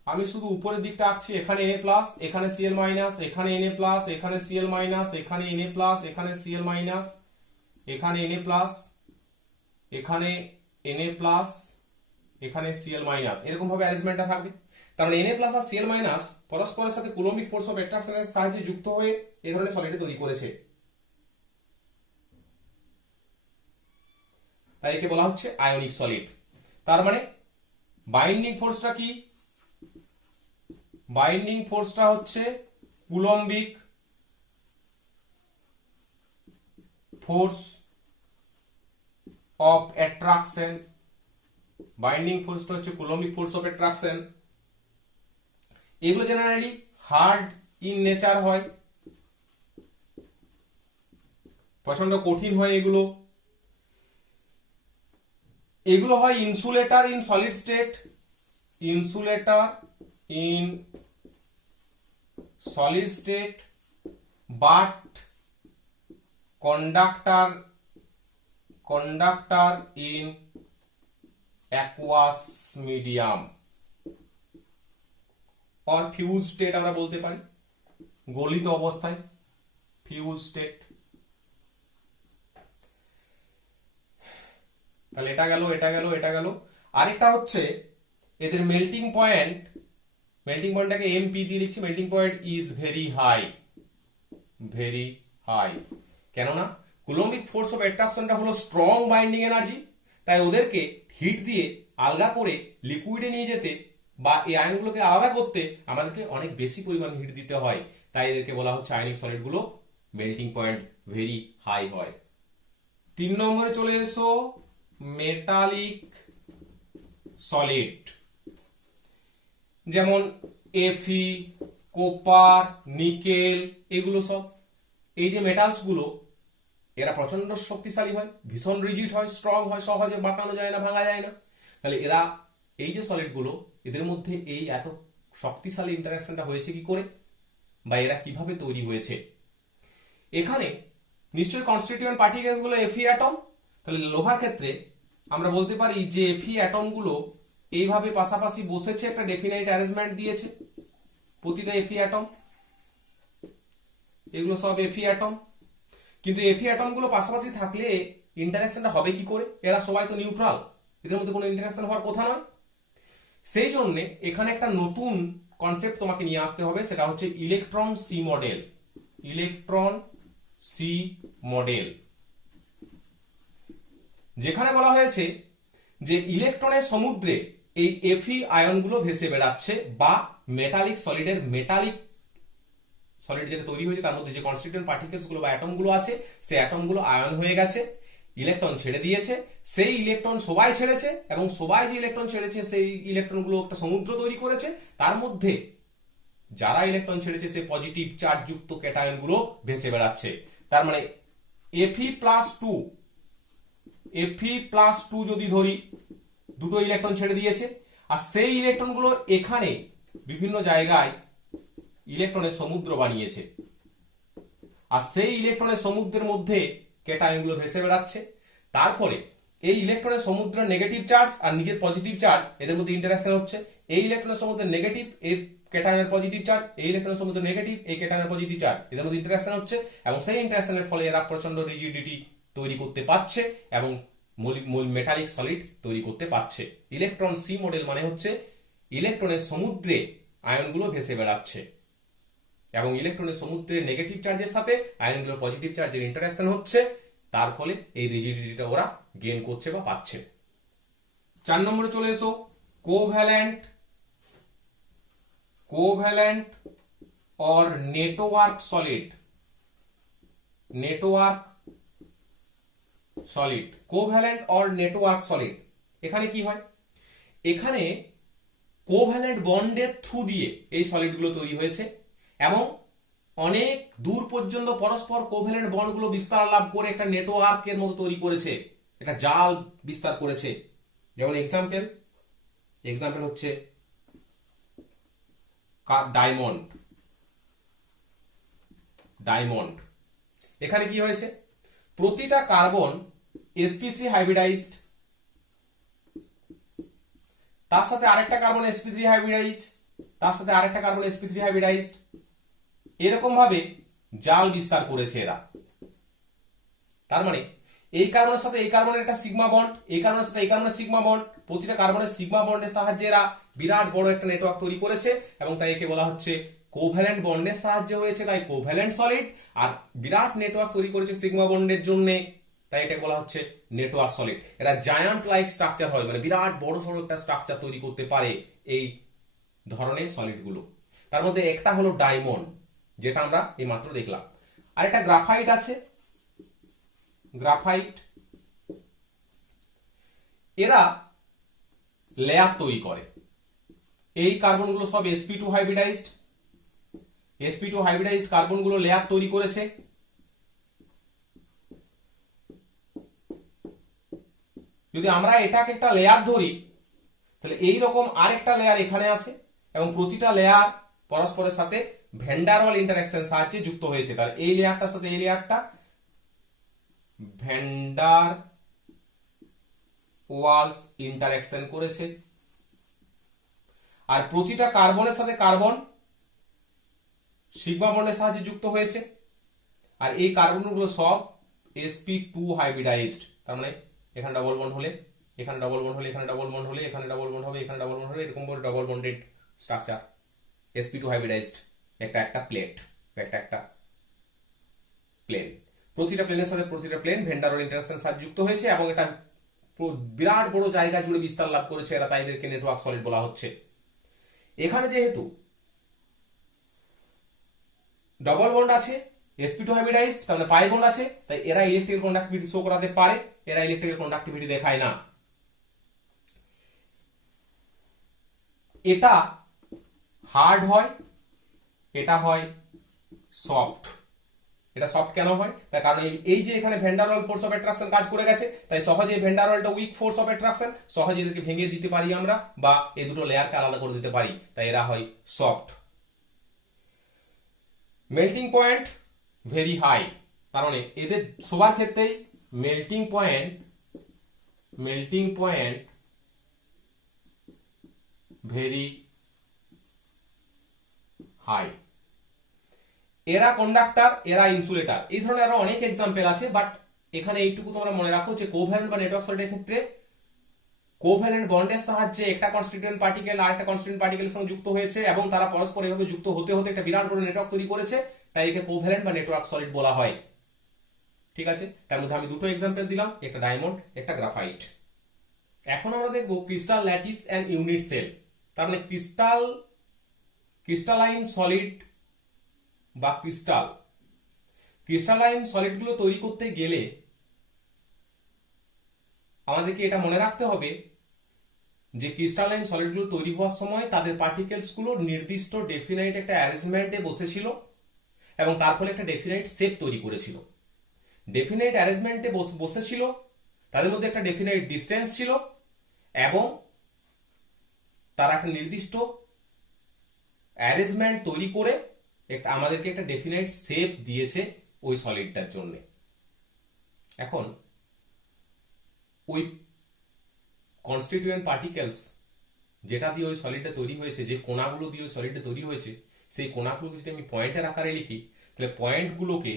আমি শুধু উপরের দিকটা আঁকছি। এখানে Na+, এখানে Cl-, এখানে Na+, এখানে Cl-, এখানে Na+, এখানে Cl-, এখানে Na+, এখানে Na+, এখানে Cl-, এরকম ভাবে অ্যারেঞ্জমেন্টটা থাকবে। তার মানে Na+ আর Cl- পরস্পরের সাথে কুলম্বিক ফোর্স অফ অ্যাট্রাকশনের সাহায্যে যুক্ত হয়ে এই ধরনের সলিড তৈরি করেছে, তাই একে বলা হচ্ছে আয়নিক সলিড। তার মানে বাইন্ডিং ফোর্সটা কি? বাইন্ডিং ফোর্সটা হচ্ছে কুলম্বিক ফোর্স অফ অ্যাট্রাকশন। বাইন্ডিং ফোর্সটা হচ্ছে কুলম্বিক ফোর্স অফ অ্যাট্রাকশন। এগুলো জেনারেলি হার্ড ইন নেচার হয়, প্রচন্ড কঠিন হয় এগুলো। এগুলো হয় insulator in solid state, but conductor in aqueous medium or fuse state আমরা বলতে পারি, গলিত অবস্থায় ফিউজ স্টেট। তাহলে এটা গেল। আরেকটা হচ্ছে এদের মেল্টিং পয়েন্টটাকে MP দিয়ে লিখছি। Melting point is very high. কেননা কুলম্বিক ফোর্স অফ অ্যাট্রাকশনটা হলো স্ট্রং বাইন্ডিং এনার্জি, তাই ওদেরকে হিট দিয়ে আলগা করে লিকুইডে নিয়ে যেতে বা এই আয়নগুলোকে আলাদা করতে আমাদেরকে অনেক বেশি পরিমাণ হিট দিতে হয়, তাই এদেরকে বলা হচ্ছে আয়নিক সলিডগুলো মেল্টিং পয়েন্ট ভেরি হাই হয়। 3 নম্বরে চলে এসো মেটালিক সলিড, যেমন Fe, কপার, নিকেল, এগুলো সব। এই যে মেটালস গুলো, এরা প্রচন্ড শক্তিশালী হয়, ভীষণ রিজিড হয়, স্ট্রং হয়, সহজে বাঁকানো যায় না, ভাঙা যায় না। তাহলে এরা, এই যে সলিড গুলো, এদের মধ্যে এই এত শক্তিশালী ইন্টারঅ্যাকশনটা হয়েছে কি করে? বা এরা কিভাবে তৈরি হয়েছে। এখানে নিশ্চয়ই কনস্টিটিউয়েন্ট পার্টিকেলস গুলো Fe অ্যাটম, তাহলে লোহার ক্ষেত্রে আমরা বলতে পারি যে Fe অ্যাটম গুলো এইভাবে পাশাপাশি বসেছে, একটা ডেফিনাইট অ্যারেঞ্জমেন্ট দিয়েছে প্রতিটা Fe অ্যাটম, এগুলো সব Fe অ্যাটম। কিন্তু Fe অ্যাটম গুলো পাশাপাশি থাকলে ইন্টারাকশনটা হবে কি করে? এরা সবাই তো নিউট্রাল, এদের মধ্যে কোনো ইন্টারাকশন হওয়ার কথা নয়। সেই জন্য এখানে একটা নতুন কনসেপ্ট তোমাকে নিয়ে আসতে হবে, সেটা হচ্ছে electron sea model. Electron sea model, যেখানে বলা হয়েছে যে ইলেকট্রনের সমুদ্রে এই Fe আয়নগুলো ভেসে বেড়াচ্ছে, বা মেটালিক সলিডের মেটালিক সলিড যেটা তৈরি হয়েছে তার মধ্যে যে কনস্টিটিউয়েন্ট পার্টিকেলস গুলো বা অ্যাটম গুলো আছে, সেই অ্যাটম গুলো আয়ন হয়ে গেছে, ইলেকট্রন ছেড়ে দিয়েছে। সেই ইলেকট্রন সবাই ছেড়েছে, এবং সবাই যে ইলেকট্রন ছেড়েছে সেই ইলেকট্রন গুলো একটা সমুদ্র তৈরি করেছে। তার মধ্যে যারা ইলেকট্রন ছেড়েছে সেই পজিটিভ চার্জ যুক্ত ক্যাটায়ন গুলো ভেসে বেড়াচ্ছে। তার মানে Fe+2 যদি ধরি, দুটো ইলেকট্রন ছেড়ে দিয়েছে, আর সেই ইলেকট্রন গুলো এখানে বিভিন্ন জায়গায় ইলেকট্রনের সমুদ্র বানিয়েছে, আর সেই ইলেকট্রনের সমুদ্রের মধ্যে ক্যাটায়নগুলো ভেসে বেড়াচ্ছে। তারপরে এই ইলেকট্রনের সমুদ্রের নেগেটিভ চার্জ আর নিজের পজিটিভ চার্জ এদের মধ্যে ইন্টারাকশন হচ্ছে। এই ইলেকট্রনের সমুদ্রের নেগেটিভ, এই ক্যাটায়নের পজিটিভ চার্জ, এই ইলেকট্রনের সমুদ্রের নেগেটিভ, এই ক্যাটায়নের পজিটিভ চার্জ, এদের মধ্যে ইন্টারাকশন হচ্ছে, এবং সেই ইন্টারাকশনের ফলে এরা প্রচন্ড রিজিডিটি তৈরি করতে পারছে এবং মেটালিক সলিড তৈরি করতে পারছে। ইলেকট্রন সি মডেল মানে হচ্ছে ইলেকট্রনের সমুদ্রে আয়নগুলো ভেসে বেড়াচ্ছে, এবং ইলেকট্রনের সমুদ্রের নেগেটিভ চার্জের সাথে আয়নগুলোর পজিটিভ চার্জের ইন্টারাকশন হচ্ছে, তার ফলে এই রিজিডিটিটা ওরা গেইন করছে বা পাচ্ছে। 4 নম্বরে চলে এসো, covalent or network solid. Covalent or network solid, এখানে কি হয়? এখানে কোভ্যালেন্ট বন্ডের থ্রু দিয়ে এই সলিডগুলো তৈরি হয়েছে, এবং অনেক দূর পর্যন্ত পরস্পর কোভ্যালেন্ট বন্ডগুলো বিস্তার লাভ করে একটা নেটওয়ার্কের মতো তৈরি করেছে, একটা জাল বিস্তার করেছে। যেমন এক্সাম্পল হচ্ছে ডায়মন্ড। এখানে কি হয়েছে? প্রতিটা কার্বন sp3 হাইব্রিডাইজড, তার সাথে আরেকটা কার্বন sp3 হাইব্রিডাইজড, তার সাথে আরেকটা কার্বন sp3 হাইব্রিডাইজড, এরকম ভাবে জাল বিস্তার করেছে এরা। তার মানে এই কার্বনের সাথে এই কার্বনের একটা সিগমা বন্ড, এই কার্বনের সাথে এই কার্বনের সিগমা বন্ড, প্রতিটা কার্বনের সিগমা বন্ডের সাহায্যে এরা বিরাট বড় একটা নেটওয়ার্ক তৈরি করেছে, এবং তাই একে বলা হচ্ছে কোভ্যালেন্ট বন্ডের সাহায্যে হয়েছে, তাই কোভ্যালেন্ট সলিড। আর বিরাট নেটওয়ার্ক তৈরি করেছে সিগমা বন্ডের জন্য, তাই এটা বলা হচ্ছে নেটওয়ার্ক সলিড। এরা জায়ান্ট লাইক স্ট্রাকচার হয়, মানে বিরাট বড় সড়ো একটা স্ট্রাকচার তৈরি করতে পারে এই ধরনের সলিডগুলো। তার মধ্যে একটা হলো ডায়মন্ড, যেটা আমরা এই মাত্র দেখলাম, আর একটা গ্রাফাইট আছে। এরা লেয়ার তৈরি করে। এই কার্বনগুলো সব sp2 হাইব্রিডাইজড কার্বনগুলো লেয়ার তৈরি করেছে। যদি আমরা এটাকে একটা লেয়ার ধরি, তাহলে এই রকম আরেকটা লেয়ার এখানে আছে, এবং প্রতিটা লেয়ার পরস্পরের সাথে ভ্যান ওয়াল ইন্টারাকশন সাহায্যে যুক্ত হয়েছে। তাহলে এই লেয়ারটার সাথে এই লেয়ারটা ভ্যান ওয়ালস ইন্টারাকশন করেছে, আর প্রতিটা কার্বনের সাথে কার্বন সিগমা বন্ডের সাহায্যে যুক্ত হয়েছে, আর এই কার্বনগুলো সব sp2 হাইব্রিডাইজড। তার মানে এখানে ডাবল বন্ড হলে, এখানে ডাবল বন্ড হলে, এখানে ডাবল বন্ড হলে, এখানে ডাবল বন্ড হবে, এখানে ডাবল বন্ড হবে, এরকম করে double bonded structure sp2 hybridised. একটা প্লেট, একটা প্লেন, প্রতিটা প্লেনের সাথে প্রতিটা প্লেন ভ্যান ডার ওয়াল ইন্টারাকশন সাহায্যে যুক্ত হয়েছে, এবং এটা বিরাট বড় জায়গা জুড়ে বিস্তার লাভ করেছে। এরা তাই এদেরকে নেটওয়ার্ক সলিড বলা হচ্ছে। এখানে যেহেতু ডবল বন্ড আছে, sp2 হাইব্রিডাইজড, তার মানে পাই বন্ড আছে, তাই এরা ইলেকট্রিক্যাল কন্ডাক্টিভিটি শো করাতে পারে, এরা ইলেকট্রিক্যাল কন্ডাক্টিভিটি দেখায় না। এটা হার্ড হয়, এটা হয় সফট। এটা সফট কেন হয়? তার কারণ এই যে এখানে van der Waal force of attraction কাজ করে গেছে, তাই সহজে ভ্যান ডার ওয়ালটা উইক ফোর্স অফ অ্যাট্রাকশন, সহজে এদেরকে ভেঙে দিতে পারি আমরা, বা এই দুটো লেয়ারকে আলাদা করে দিতে পারি, তাই এরা হয় soft. Melting point very high, তার মানে এদের সবার ক্ষেত্রেই মেল্টিং পয়েন্ট ভেরি হাই। এরা কন্ডাক্টর, এরা ইনসুলেটর, এই ধরনের আরো অনেক এক্সাম্পল আছে, বাট এখানে এইটুকু তোমরা মনে রাখো যে কোভ্যালেন্ট বা নেটওয়ার্ক সলিডের ক্ষেত্রে কোভ্যালেন্ট বন্ডের সাহায্যে একটা কনস্টিটিউয়েন্ট পার্টিকেল আর একটা কনস্টিটিউয়েন্ট পার্টিকেলের সঙ্গে যুক্ত হয়েছে এবং তারা পরস্পর এভাবে যুক্ত হতে হতে একটা বিরাট বড় নেটওয়ার্ক তৈরি করেছে, তাই একে কোভ্যালেন্ট বা নেটওয়ার্ক সলিড বলা হয়। ঠিক আছে, তার মধ্যে আমি দুটো এক্সাম্পল দিলাম, একটা ডায়মন্ড, একটা গ্রাফাইট। এখন আমরা দেখব crystal lattice and unit cell. তার মানে ক্রিস্টালাইন সলিড বা ক্রিস্টালাইন সলিডগুলো তৈরি করতে গেলে আমাদেরকে এটা মনে রাখতে হবে যে ক্রিস্টালাইন সলিডগুলো তৈরি হওয়ার সময় তাদের পার্টিকেলসগুলো নির্দিষ্ট ডেফিনাইট একটা অ্যারেঞ্জমেন্টে বসেছিল এবং তার ফলে একটা ডেফিনাইট শেপ তৈরি করেছিল। ডেফিনাইট অ্যারেঞ্জমেন্টে বসেছিল, তাদের মধ্যে একটা ডেফিনাইট ডিস্টেন্স ছিল এবং তারা একটা নির্দিষ্ট অ্যারেঞ্জমেন্ট তৈরি করে আমাদেরকে একটা ডেফিনাইট শেপ দিয়েছে ওই সলিডটার জন্য। এখন ওই কনস্টিটিউয়েন্ট পার্টিকেলস যেটা দিয়ে ওই সলিডটা তৈরি হয়েছে, যে কোণাগুলো দিয়ে ওই সলিডটা তৈরি হয়েছে, সেই কোণাগুলোকে যদি আমি পয়েন্টের আকারে লিখি, তাহলে পয়েন্টগুলোকে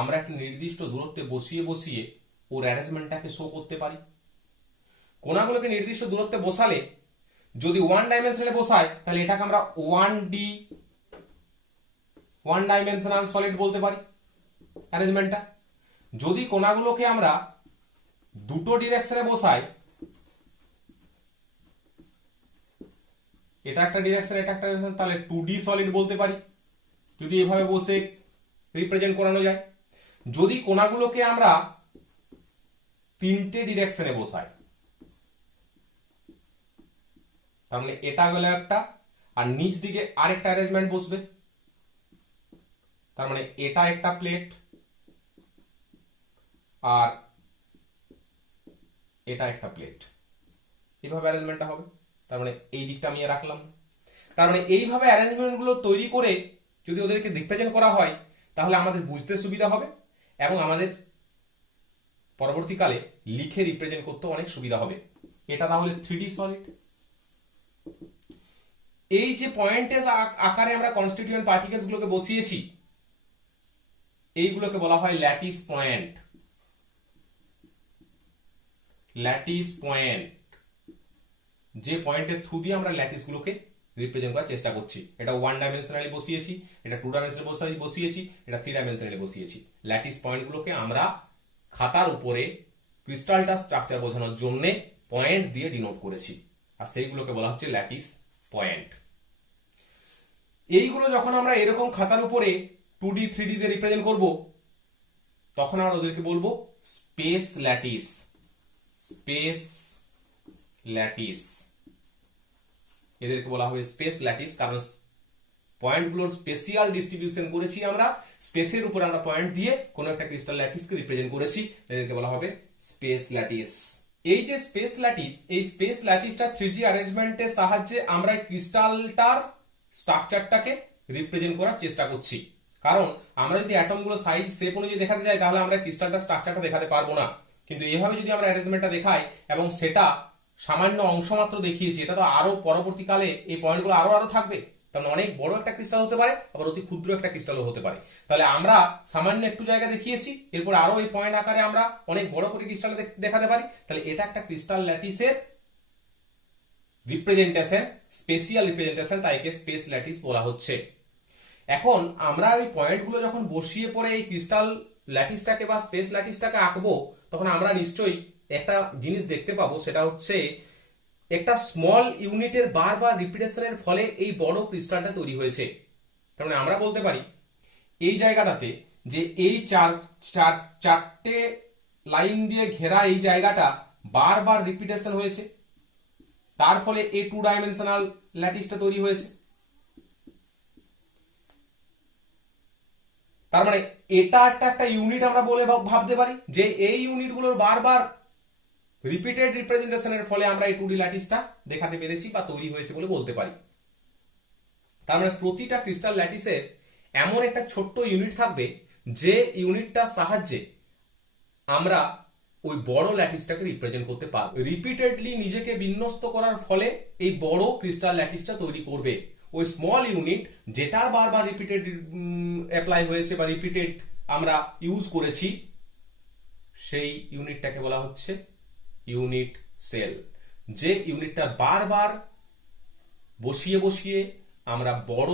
আমরা একটা নির্দিষ্ট দূরত্বে বসিয়ে বসিয়ে ওর অ্যারেঞ্জমেন্টটাকে শো করতে পারি। কোণাগুলোকে নির্দিষ্ট দূরত্বে বসালে যদি ওয়ান ডাইমেনশনে বসায়, তাহলে এটাকে আমরা ওয়ান ডাইমেনশনাল সলিড বলতে পারি অ্যারেঞ্জমেন্টটা। যদি কোণাগুলোকে আমরা দুটো ডিরেকশনে বসাই, এটা একটা ডিরেকশন, এটা একটা ডিরেকশন, তাহলে 2D সলিড বলতে পারি, যদি এভাবে বসে রিপ্রেজেন্ট করানো যায়। যদি কোণাগুলোকে আমরা তিনটে ডিরেকশনে বসাই, তার মানে এটা গেল একটা, আর নিচ দিকে আরেকটা অ্যারেঞ্জমেন্ট বসবে, তার মানে এটা একটা প্লেট আর এটা একটা প্লেট, এইভাবে অ্যারেঞ্জমেন্টটা হবে। তার মানে এই দিকটা আমি রাখলাম। তার মানে এইভাবে অ্যারেঞ্জমেন্টগুলো তৈরি করে যদি ওদেরকে রিপ্রেজেন্ট করা হয়, তাহলে আমাদের বুঝতে সুবিধা হবে এবং আমাদের পরবর্তীকালে লিখে রিপ্রেজেন্ট করতে অনেক সুবিধা হবে। এটা তাহলে 3D সলিড। এই যে পয়েন্টের আকারে আমরা কনস্টিটিউয়েন্ট পার্টিকেলস গুলোকে বসিয়েছি, এইগুলোকে বলা হয় ল্যাটিস পয়েন্ট। ল্যাটিস পয়েন্ট, যে পয়েন্টের থ্রু দিয়ে আমরা ল্যাটিস গুলোকে রিপ্রেজেন্ট করার চেষ্টা করছি। এটা ওয়ান ডাইমেনশনালি বসিয়েছি, এটা টু ডাইমেনশনালি বসিয়েছি, এটা থ্রি ডাইমেনশনালি বসিয়েছি। ল্যাটিস পয়েন্টগুলোকে আমরা খাতার উপরে ক্রিস্টালটার স্ট্রাকচার বোঝানোর জন্য পয়েন্ট দিয়ে ডিনোট করেছি, আর সেইগুলোকে বলা হচ্ছে ল্যাটিস পয়েন্ট। এইগুলো যখন আমরা এরকম খাতার উপরে 2D 3D তে রিপ্রেজেন্ট করব, তখন আমরা ওদেরকে বলবো স্পেস ল্যাটিস। স্পেস ল্যাটিস, এদেরকে বলা হবে স্পেস ল্যাটিস, কারণ পয়েন্টগুলোর স্পেশিয়াল ডিস্ট্রিবিউশন করেছি আমরা, স্পেসের উপর আমরা পয়েন্ট দিয়ে কোন একটা ক্রিস্টাল ল্যাটিসকে রিপ্রেজেন্ট করেছি, এদেরকে বলা হবে স্পেস ল্যাটিস। এই যে স্পেস ল্যাটিস, এই স্পেস ল্যাটিসটা 3D অ্যারেঞ্জমেন্টের সাহায্যে আমরা ক্রিস্টালটার স্ট্রাকচারটাকে রিপ্রেজেন্ট করার চেষ্টা করছি। কারণ আমরা যদি অ্যাটমগুলো সাইজ শেপ অনুযায়ী দেখাতে যাই, তাহলে আমরা ক্রিস্টালটার স্ট্রাকচারটা দেখাতে পারবো না। কিন্তু এভাবে যদি আমরা অ্যারেঞ্জমেন্টটা দেখাই এবং সেটা সামান্য অংশ মাত্র দেখিয়েছি, এটা তো আরো পরবর্তীকালে এই পয়েন্টগুলো আরো আরো থাকবে, তার মানে অনেক বড় একটা ক্রিস্টাল হতে পারে, আবার অতি ক্ষুদ্র একটা ক্রিস্টালও হতে পারে। তাহলে আমরা সামান্য একটু জায়গা দেখিয়েছি, এরপর আরো এই পয়েন্ট আকারে আমরা অনেক বড় করে ক্রিস্টাল দেখাতে পারি। তাহলে এটা একটা ক্রিস্টাল ল্যাটিসের রিপ্রেজেন্টেশন, স্পেশিয়াল রিপ্রেজেন্টেশন, তাই একে স্পেস ল্যাটিস বলা হচ্ছে। এখন আমরা ওই পয়েন্টগুলো যখন বসিয়ে পরে এই ক্রিস্টাল ল্যাটিসটাকে বা স্পেস ল্যাটিসটাকে আঁকবো, তখন আমরা নিশ্চয়ই একটা জিনিস দেখতে পাবো, সেটা হচ্ছে একটা স্মল ইউনিটের বারবার রিপিটেশনের ফলে এই বড় ক্রিস্টালটা তৈরি হয়েছে। তার মানে আমরা বলতে পারি এই জায়গাটাতে যে এই চারটে লাইন দিয়ে ঘেরা এই জায়গাটা বারবার রিপিটেশন হয়েছে, তার ফলে এই 2 ডাইমেনশনাল ল্যাটিসটা তৈরি হয়েছে। তার মানে এটা একটা ইউনিট আমরা বলে ভাবতে পারি, যে এই ইউনিটগুলোর বারবার রিপিটেড রিপ্রেজেন্টেশনের ফলে আমরা এই 2D ল্যাটিসটা দেখাতে পেরেছি বা তৈরি হয়েছে বলে বলতে পারি। তার মানে প্রতিটা ক্রিস্টাল ল্যাটিসের এমন একটা ছোট্ট ইউনিট থাকবে যে ইউনিটটার সাহায্যে আমরা ওই বড় ল্যাটিসটাকে রিপ্রেজেন্ট করতে পারবো। রিপিটেডলি নিজেকে বিন্যস্ত করার ফলে এই বড় ক্রিস্টাল ল্যাটিসটা তৈরি করবে। ওই স্মল ইউনিট যেটার বারবার রিপিটেড অ্যাপ্লাই হয়েছে বা রিপিটেড আমরা ইউজ করেছি, সেই ইউনিটটাকে বলা হচ্ছে ইউনিট সেল। যে ইউনিটটা বারবার বসিয়ে বসিয়ে আমরা বড়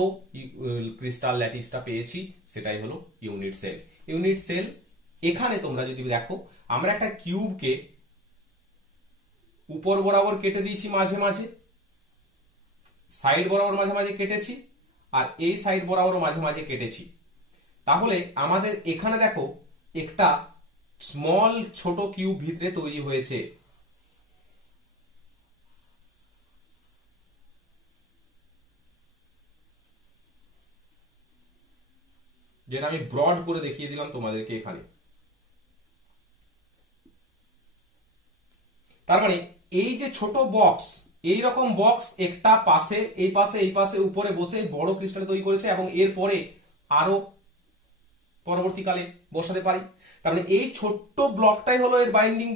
ক্রিস্টাল ল্যাটিসটা পেয়েছি, সেটাই হলো ইউনিট সেল। ইউনিট সেল এখানে তোমরা যদি দেখো, আমরা একটা কিউবকে উপর বরাবর কেটে দিয়েছি, মাঝে মাঝে সাইড বরাবর মাঝে মাঝে কেটেছি, আর এই সাইড বরাবর মাঝে মাঝে কেটেছি। তাহলে আমাদের এখানে দেখো একটা স্মল ছোট কিউব ভিতরে তৈরি হয়েছে। যেটা আমি ব্রড করে দেখিয়ে দিলাম তোমাদেরকে এখানে। তার মানে এই যে ছোট বক্স, এই রকম বক্স একটা পাশে এই পাশে এই পাশে উপরে বসে বড় ক্রিস্টাল তৈরি করেছে, এবং এরপরে আরো পরবর্তীকালে বসাতে পারি। তার মানে এই ছোট্ট ব্লকটাই হলো এর বাইন্ডিং,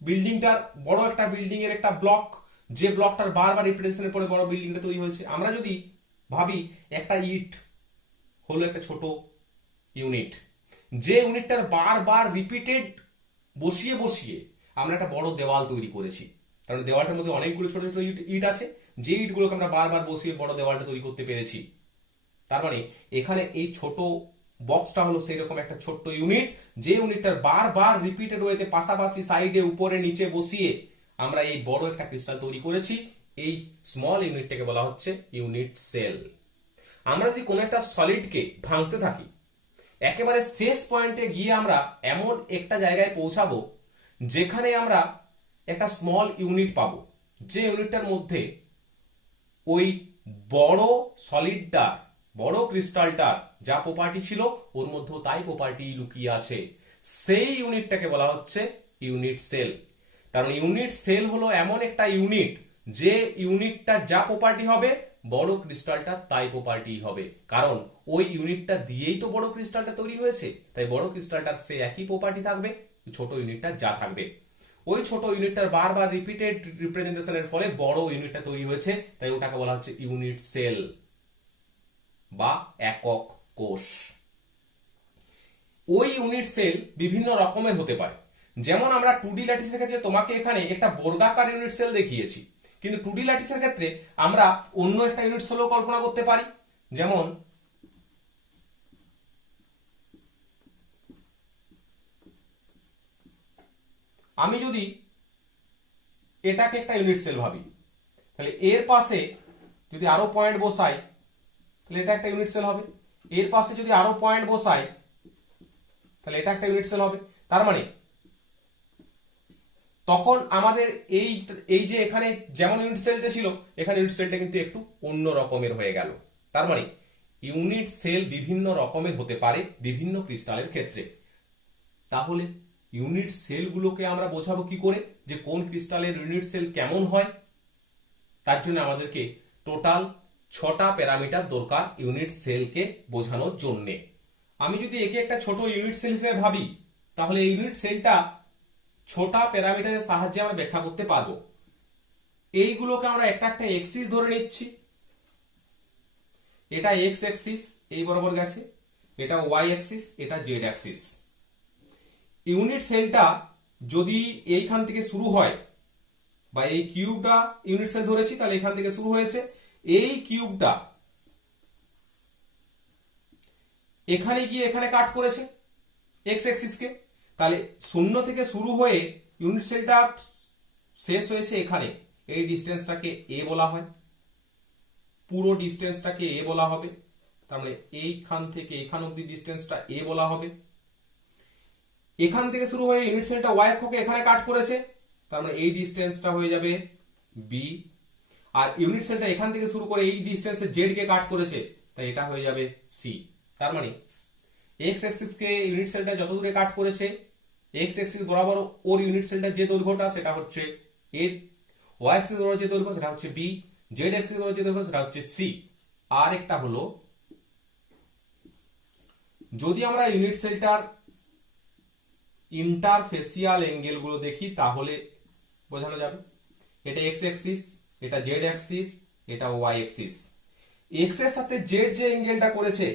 বিল্ডিংটার বড় একটা বিল্ডিং এর একটা ব্লক, যে ব্লকটার বারবার রিপিটেশনের পরে বড় বিল্ডিংটা তৈরি হয়েছে। আমরা যদি ভাবি একটা ইট হলো একটা ছোট ইউনিট, যে ইউনিটটার বারবার রিপিটেড বসিয়ে বসিয়ে আমরা একটা বড় দেওয়াল তৈরি করেছি। কারণ দেওয়ালটার মধ্যে অনেকগুলো ছোট ছোট ইট আছে, যে ইটগুলোকে আমরা বারবার বসিয়ে বড় দেওয়ালটা তৈরি করতে পেরেছি। তার মানে এখানে এই ছোট বক্সটা হলো সেই রকম একটা ছোট্ট ইউনিট, যে ইউনিটটার বারবার রিপিটেড ওয়েতে পাশাপাশি সাইডে উপরে নিচে বসিয়ে আমরা এই বড় একটা ক্রিস্টাল তৈরি করেছি। এই স্মল ইউনিটটাকে বলা হচ্ছে ইউনিট সেল। আমরা যদি কোনো একটা সলিডকে ভাঙতে থাকি, একেবারে শেষ পয়েন্টে গিয়ে আমরা এমন একটা জায়গায় পৌঁছাবো যেখানে আমরা একটা স্মল ইউনিট পাবো, যে ইউনিটটার মধ্যে ওই বড় সলিডটা, বড় ক্রিস্টালটার যা প্রপার্টি ছিল ওর মধ্যেও তাই প্রপার্টি লুকিয়ে আছে। সেই ইউনিটটাকে বলা হচ্ছে ইউনিট সেল। কারণ ইউনিট সেল হলো এমন একটা ইউনিট, যে ইউনিটটা যা প্রপার্টি হবে বড় ক্রিস্টালটা তাই প্রপার্টি হবে। কারণ ওই ইউনিটটা দিয়েই তো বড় ক্রিস্টালটা তৈরি হয়েছে, তাই বড় ক্রিস্টালটার সে একই প্রপার্টি থাকবে, ছোট ইউনিটটা যা থাকবে। ওই ছোট ইউনিটটার বারবার রিপিটেড রিপ্রেজেন্টেশনের ফলে বড় ইউনিটটা তৈরি হয়েছে, তাই ওটাকে বলা হচ্ছে ইউনিট সেল বা একক কোষ। ওই ইউনিট সেল বিভিন্ন রকমের হতে পারে। যেমন আমরা 2D ল্যাটিসের ক্ষেত্রে তোমাকে এখানে একটা বর্গাকার ইউনিট সেল দেখিয়েছি, কিন্তু 2D ল্যাটিসের ক্ষেত্রে আমরা অন্য একটা ইউনিট সেলও কল্পনা করতে পারি। যেমন আমি যদি এটাকে একটা ইউনিট সেল ভাবি, তাহলে এর পাশে যদি আরো পয়েন্ট বসাই তাহলে এটা একটা ইউনিট সেল হবে, এর পাশে যদি আরো পয়েন্ট বসাই তাহলে এটা একটা ইউনিট সেল হবে। তার মানে তখন আমাদের এই যে এখানে যেমন ইউনিট সেলটা ছিল, এখানে ইউনিট সেলটা কিন্তু একটু অন্য রকমের হয়ে গেল। তার মানে ইউনিট সেল বিভিন্ন রকমের হতে পারে বিভিন্ন ক্রিস্টালের ক্ষেত্রে। তাহলে ইউনিট সেলগুলোকে আমরা বোঝাবো কি করে যে কোন ক্রিস্টালের ইউনিট সেল কেমন হয়? তার জন্য আমাদেরকে টোটাল 6টা প্যারামিটার দরকার ইউনিট সেলকে বোঝানোর জন্য। আমি যদি একে একটা ছোট ইউনিট সেল হিসেবে ভাবি, তাহলে এই ইউনিট সেলটা 6টা প্যারামিটারের সাহায্যে আমরা ব্যাখ্যা করতে পারবো। এইগুলোকে আমরা একটা একটা এক্সিস ধরে নিচ্ছি। এটা এক্স অ্যাক্সিস এই বরাবর গেছে, এটা ওয়াই অ্যাক্সিস, এটা জেড অ্যাক্সিস। ইউনিট সেলটা যদি এইখান থেকে শুরু হয়, বা এই কিউবটা ইউনিট সেল ধরেছি, তাহলে এখান থেকে শুরু হয়েছে, এই কিউবটা এখানে গিয়ে এখানে কাট করেছে এক্স অ্যাক্সিসকে, তাহলে 0 থেকে শুরু হয়ে ইউনিট সেলটা শেষ হয়েছে এখানে। এই ডিস্টেন্সটাকে এ বলা হয়, পুরো ডিস্টেন্সটাকে এ বলা হবে। তার মানে এইখান থেকে এখান অবধি ডিস্টেন্সটা এ বলা হবে। এখান থেকে শুরু হয়ে ইউনিট সেলটা ওয়াই অক্ষকে এখানে কাট করেছে, তার মানে এই ডিস্টেন্সটা হয়ে যাবে বি। আর ইউনিট সেলটা এখান থেকে শুরু করে এই ডিস্টেন্সে জেড কে কাট করেছে, তাই এটা হয়ে যাবে সি। তার মানে এক্স অ্যাক্সিস কে ইউনিট সেলটা যত দূরে কাট করেছে, এক্স অ্যাক্সিস বরাবর ওর ইউনিট সেলটার যে দৈর্ঘ্যটা সেটা হচ্ছে এ, ওয়াই অ্যাক্সিস বরাবর যে দৈর্ঘ্য সেটা হচ্ছে বি, জেড অ্যাক্সিস বরাবর যে দৈর্ঘ্য সেটা হচ্ছে সি। আর একটা হলো যদি আমরা ইউনিট সেলটার ইন্টারফেসিয়াল অ্যাঙ্গেল গুলো দেখি তাহলে বোঝানো যাবে। এটা এক্স অ্যাক্সিস, এটা জেড অ্যাক্সিস, এটা ওয়াই অ্যাক্সিস। এক্স এর সাথে জেড যে অ্যাঙ্গেলটা করেছে,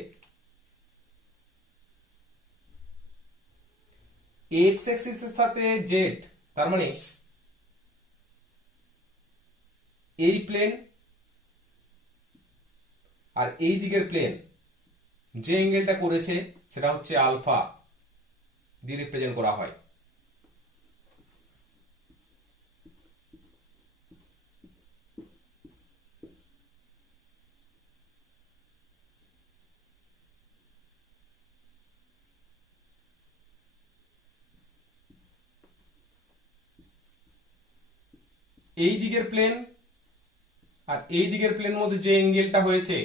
এক্স অ্যাক্সিস এর সাথে জেড, তার মানে এই প্লেন আর এই দিকের প্লেন যে অ্যাঙ্গেলটা করেছে সেটা হচ্ছে আলফা দিয়ে রিপ্রেজেন্ট করা হয়। এই দিকের প্লেন আর এই দিকের প্লেন মধ্যে যে অ্যাঙ্গেলটা হয়েছে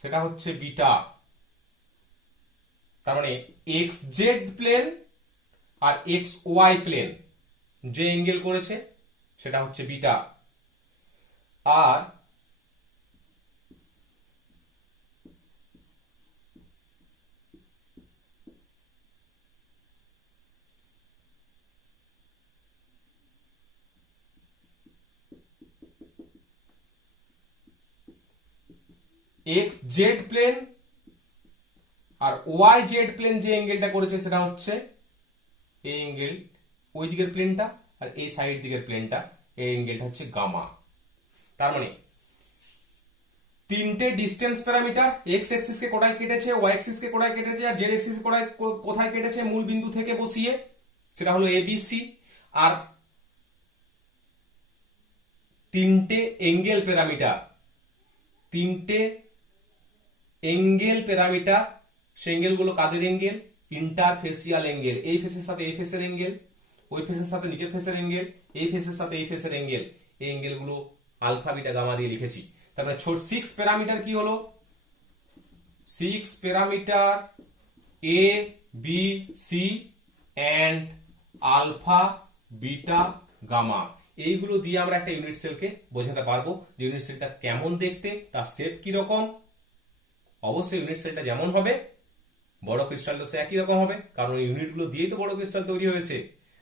সেটা হচ্ছে বিটা। তার মানে এক্স জেড প্লেন আর এক্স ওয়াই প্লেন যে অ্যাঙ্গেল করেছে সেটা হচ্ছে বিটা। আর এক্স জেড প্লেন আর ওয়াই জেড প্লেন যে অ্যাঙ্গেলটা করেছে সেটা হচ্ছে এই অ্যাঙ্গেল, ওই দিকের প্লেনটা আর এই সাইড দিকের প্লেনটা, এই অ্যাঙ্গেলটা হচ্ছে গামা। তার মানে তিনটে ডিস্টেন্স প্যারামিটার, এক্স অ্যাক্সিস কে কোথায় কেটেছে, ওয়াই অ্যাক্সিস কে কোথায় কেটেছে আর জেড অ্যাক্সিস কোথায় কেটেছে মূল বিন্দু থেকে বসিয়ে, সেটা হলো এবিসি। আর তিনটে অ্যাঙ্গেল প্যারামিটার, তিনটে অ্যাঙ্গেল প্যারামিটার, সেই অ্যাঙ্গেল গুলো কাদের অ্যাঙ্গেল? Interfacial angle. এই ফেসের সাথে এই ফেসের অ্যাঙ্গেল, ওই ফেসের সাথে নিচের ফেসের অ্যাঙ্গেল, এই ফেসের সাথে এই ফেসের অ্যাঙ্গেল। এই অ্যাঙ্গেল গুলো আলফা বিটা গামা দিয়ে লিখেছি। তার মানে ছোট 6 প্যারামিটার কি হলো? 6 parameter a b c and alpha beta gamma, এইগুলো দিয়ে আমরা একটা ইউনিট সেলকে বোঝাতে পারবো যে ইউনিট সেলটা কেমন দেখতে, তার শেপ কি রকম। অবশ্যই ইউনিট সেলটা যেমন হবে বড় ক্রিস্টালটা সে একই রকম হবে, কারণ এই ইউনিটগুলো দিয়েই তো বড় ক্রিস্টাল তৈরি হয়েছে।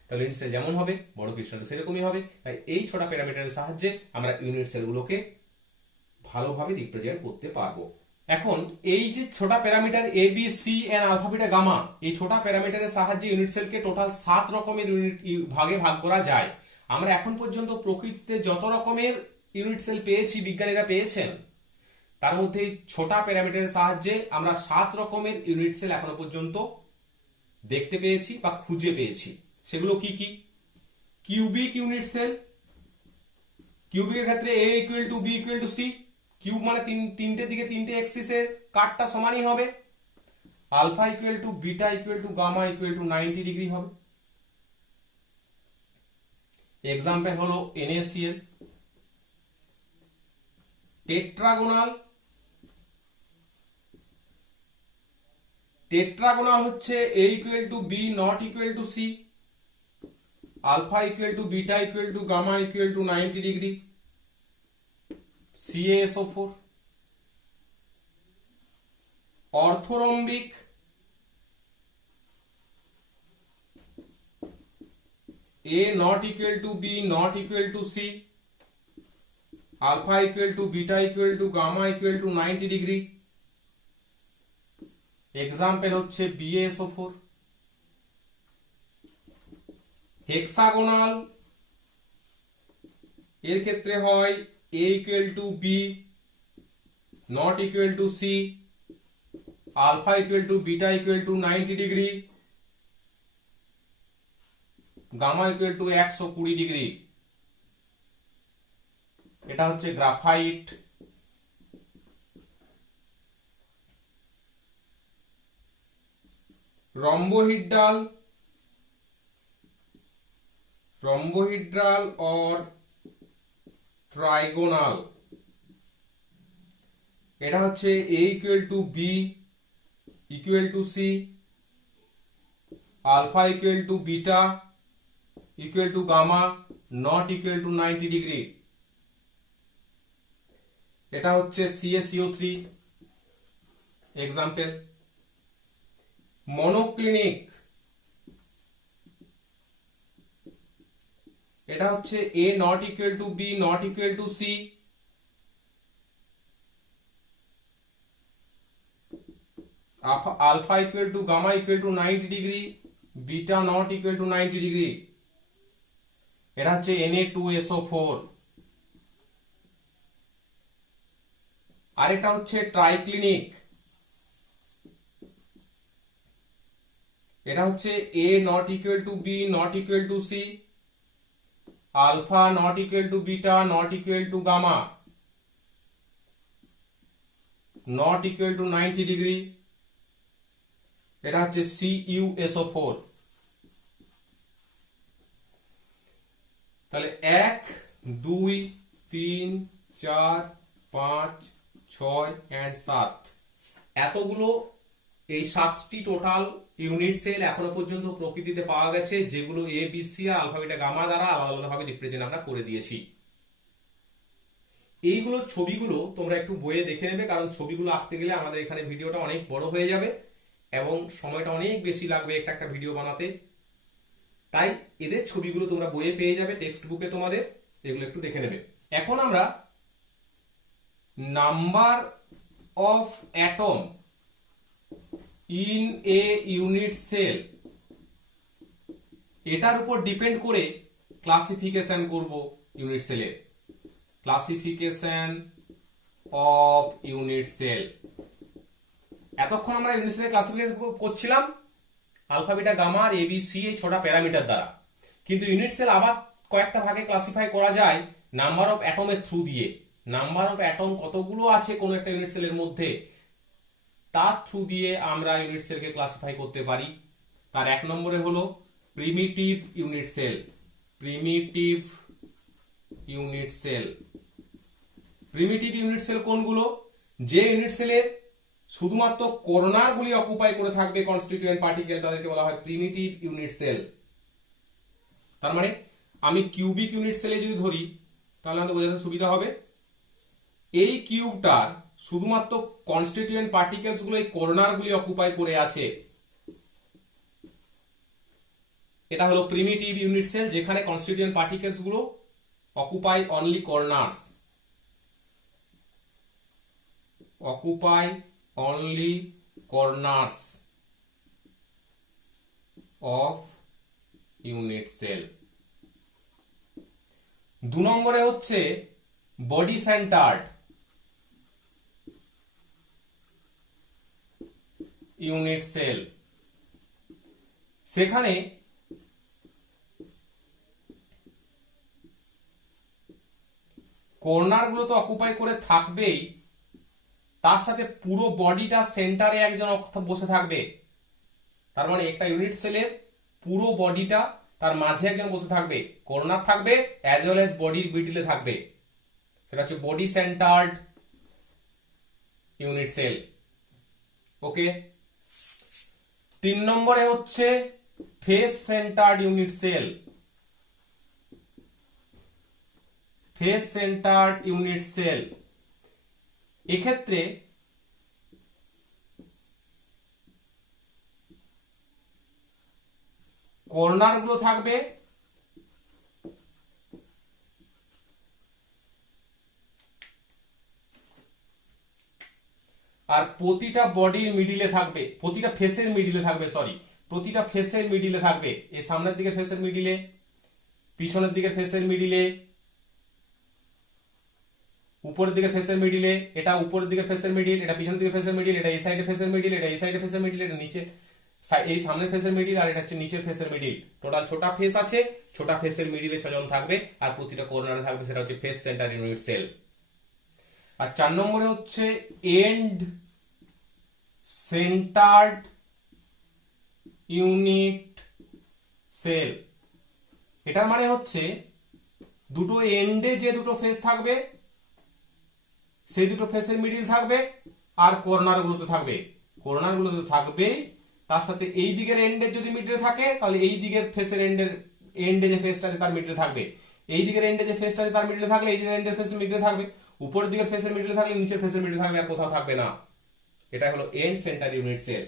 তাহলে ইউনিট সেল যেমন হবে বড় ক্রিস্টালটা সেরকমই হবে। তাই এই ছোট প্যারামিটারের সাহায্যে আমরা ইউনিট সেলগুলোকে ভালোভাবে রিপ্রেজেন্ট করতে পারবো। এখন এই যে ছোট parameter a b c and alpha beta gamma, এই ছোট প্যারামিটারের সাহায্যে ইউনিট সেলকে টোটাল 7 রকমের ইউনিট ভাগে ভাগ করা যায়। আমরা এখন পর্যন্ত প্রকৃতিতে যত রকমের ইউনিট সেল পেয়েছি, বিজ্ঞানীরা পেয়েছেন, তার মধ্যে ছোট প্যারামিটারের সাহায্যে আমরা 7 রকমের ইউনিট সেল এখনো পর্যন্ত দেখতে পেয়েছি বা খুঁজে পেয়েছি। সেগুলো কি কি? কিউবিক ইউনিট সেল, কিউবিকের ক্ষেত্রে a equal to b equal to c, cube মানে তিনটে দিকে তিনটে এক্সিসের কাটটা সমানই হবে। Alpha equal to beta equal to gamma equal to 90 degree হবে। এক্সাম্পল হলো NaCl। টেট্রাগোনাল, টেট্রাগোনাল হচ্ছে a equal to b not equal to c, alpha equal to beta equal to gamma equal to 90 degree, CaSO4। Orthorhombic, a not equal to b not equal to c, alpha equal to beta equal to gamma equal to 90 degree. Example হচ্ছে BaSO4। Hexagonal, এর ক্ষেত্রে হয় a equal to b not equal to c, alpha equal to beta equal to 90 degree, gamma equal to 120 degree. এটা হচ্ছে graphite. Rhombohedral, rhombohedral or trigonal, এটা হচ্ছে a equal to b equal to c, alpha equal to beta equal to gamma not equal to 90 degree. এটা হচ্ছে CaCO3 example. Monoclinic, এটা হচ্ছে A not equal to B not equal to C, alpha equal to gamma equal to 90 degree, beta not equal to 90 degree, এটা হচ্ছে Na2SO4। আরেকটা হচ্ছে ট্রাইক্লিনিক, এটা হচ্ছে A not equal to B not equal to C, alpha not equal to beta not equal to gamma not equal to 90 degree, এটা হচ্ছে CuSO4। তাহলে 1 2 3 4 5 6 and 7 এতগুলো, এই 7টি টোটাল ইউনিট সেল এখনো পর্যন্ত প্রকৃতিতে পাওয়া গেছে, যেগুলো এ বি সি আর আলফা বিটা গামা দ্বারা আলাদা আলাদাভাবে রিপ্রেজেন্ট আমরা করে দিয়েছি। এইগুলো ছবিগুলো তোমরা একটু বইয়ে দেখে নেবে, কারণ ছবিগুলো আঁকতে গেলে আমাদের এখানে ভিডিওটা অনেক বড় হয়ে যাবে এবং সময়টা অনেক বেশি লাগবে একটা একটা ভিডিও বানাতে। তাই এদের ছবিগুলো তোমরা বইয়ে পেয়ে যাবে, টেক্সট বুকে তোমাদের, এগুলো একটু দেখে নেবে। এখন আমরা number of atom in a unit cell, এটার উপর ডিপেন্ড করে ক্লাসিফিকেশন করব ইউনিট সেলের। ক্লাসিফিকেশন অফ ইউনিট সেল, এতক্ষণ আমরা ইউনিট সেলের ক্লাসিফিকেশন করছিলাম আলফা বিটা গামা আর এবিসি এই 6টা প্যারামিটার দ্বারা, কিন্তু ইউনিট সেল আবার কয়েকটা ভাগে ক্লাসিফাই করা যায় নাম্বার অফ অ্যাটমের থ্রু দিয়ে। নাম্বার অফ অ্যাটম কতগুলো আছে কোন একটা ইউনিট সেলের মধ্যে, তার থ্রু দিয়ে আমরা ইউনিট সেলকে ক্লাসিফাই করতে পারি। তার 1 নম্বরে হলো primitive unit cell. Primitive unit cell, primitive unit cell কোনগুলো? যে ইউনিট সেলের শুধুমাত্র কর্নার গুলি অকুপাই করে থাকবে কনস্টিটিউয়েন্ট পার্টিকেল, তাদেরকে বলা হয় প্রিমিটিভ ইউনিট সেল। তার মানে আমি কিউবিক ইউনিট সেলে যদি ধরি তাহলে আমাদের বোঝাতে সুবিধা হবে, এই কিউবটার শুধুমাত্র কনস্টিটিউয়েন্ট পার্টিকেলস গুলো এই কর্নার গুলি অকুপাই করে আছে, এটা হলো প্রিমিটিভ ইউনিট সেল, যেখানে কনস্টিটিউয়েন্ট পার্টিকেলস গুলো occupy only corners, occupy only corners of unit cell. 2 নম্বরে হচ্ছে বডি সেন্টার্ড ইউনিট সেল। সেখানে কর্নার গুলো তো অকুপাই করে থাকবেই, তার সাথে পুরো বডিটা সেন্টারে একজন বসে থাকবে। তার মানে একটা ইউনিট সেলের পুরো বডিটা তার মাঝে একজন বসে থাকবে, কর্নার থাকবে অ্যাজ ওয়েল অ্যাজ বডির মিডলে থাকবে, সেটা হচ্ছে body centred unit cell. Okay. 3 নম্বরে হচ্ছে face centred unit cell. Face centred unit cell, এক্ষেত্রে কর্নার গুলো থাকবে আর প্রতিটা বডির মিডিলে থাকবে, প্রতিটা ফেসের মিডিলে থাকবে, প্রতিটা ফেসের মিডিলে থাকবে। এই সামনের দিকে ফেসের মিডিলে, পিছনের দিকে ফেসের মিডিলে, উপরের দিকে ফেসের মিডিলে, এটা উপরের দিকে ফেসের মিডিল, এটা পিছনের দিকে ফেসের মিডিল, এটা এই সাইডে ফেসের মিডিল, এটা এই সাইডে ফেসের মিডিল, এটা নিচে এই সামনের ফেসের মিডিল, আর এটা হচ্ছে নিচের ফেসের মিডিল। টোটাল 6টা ফেস আছে, 6টা ফেসের মিডিলে 6 জন থাকবে আর প্রতিটা কর্নারে থাকবে, সেটা হচ্ছে ফেস সেন্টার ইউনিট সেল। আর 4 নম্বরে হচ্ছে এন্ড সেন্টার্ড ইউনিট সেল। এটার মানে হচ্ছে দুটো এন্ডে যে দুটো ফেস থাকবে সেই দুটো ফেসের মিডিল থাকবে আর কর্নার গুলোতে থাকবে, কর্নার গুলোতে থাকবে, তার সাথে এই দিকের এন্ডের যদি মিডলে থাকে তাহলে এই দিকের ফেসের এন্ডে যে ফেসটা আছে তার মিডলে থাকবে, এই দিকের এন্ডে যে ফেসটা আছে তার মিডলে থাকলে এই দিকের এন্ডের ফেসের মিডলে থাকবে, উপরের দিকের ফেসের মিডলে থাকলে নিচের ফেসের মিডলে থাকবে, আর কোথাও থাকবে না। এটা হলো এন্ড সেন্টার ইউনিট সেল।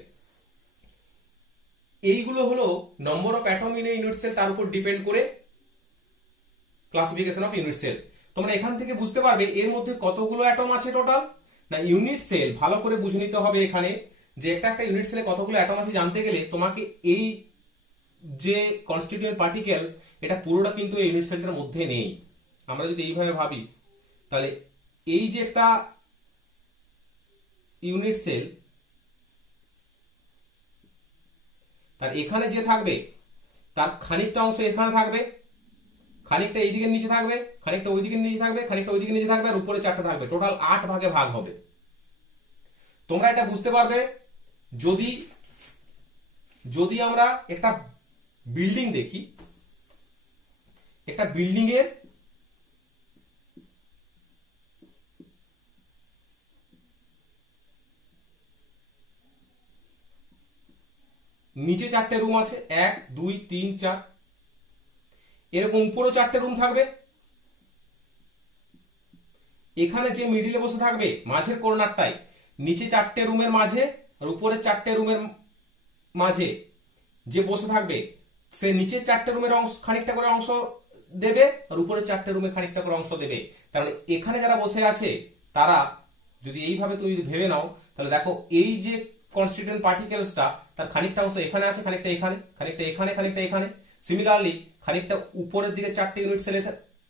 এইগুলো হলো number of atom in unit cell, তার উপর ডিপেন্ড করে ক্লাসিফিকেশন অফ ইউনিট সেল। তোমরা এখান থেকে বুঝতে পারবে এর মধ্যে কতগুলো অ্যাটম আছে টোটাল। না, ইউনিট সেল ভালো করে বুঝে নিতে হবে এখানে যে একটা একটা ইউনিট সেলে কতগুলো অ্যাটম আছে জানতে গেলে তোমাকে এই যে কনস্টিটিউয়েন্ট পার্টিকেলস, এটা পুরোটা কিন্তু এই ইউনিট সেলটার মধ্যে নেই। আমরা যদি এইভাবে ভাবি তাহলে এই যে একটা ইউনিট সেল, তার এখানে যে থাকবে তার খানিকটা অংশ এখানে থাকবে, খানিকটা এই দিকের নিচে থাকবে, খানিকটা ওই দিকের নিচে থাকবে, খানিকটা ওই দিকের নিচে থাকবে, আর উপরে 4টা থাকবে। টোটাল 8 ভাগে ভাগ হবে। তোমরা এটা বুঝতে পারবে যদি যদি আমরা একটা বিল্ডিং দেখি, একটা বিল্ডিং এর নিচে 4টে রুম আছে, 1 2 3 4, এরকম উপরে 4টে রুম থাকবে। এখানে যে মিডিলে বসে থাকবে মাঝের কর্নারটায়, নিচে 4টে রুমের মাঝে আর উপরে 4টে রুমের মাঝে যে বসে থাকবে, সে নিচে 4টে রুমের অংশ খানিকটা করে অংশ দেবে, আর উপরে 4টে রুমে খানিকটা করে অংশ দেবে। তার মানে এখানে যারা বসে আছে তারা যদি এইভাবে তুমি যদি ভেবে নাও, তাহলে দেখো এই যে কনস্টিটিউয়েন্ট পার্টিকেলসটা, তার খানিকটা অংশ এখানে আছে, খানিকটা এখানে, খানিকটা এখানে, খানিকটা এখানে। সিমিলারলি খানিকটা উপরের দিকে 4টে ইউনিট সেলের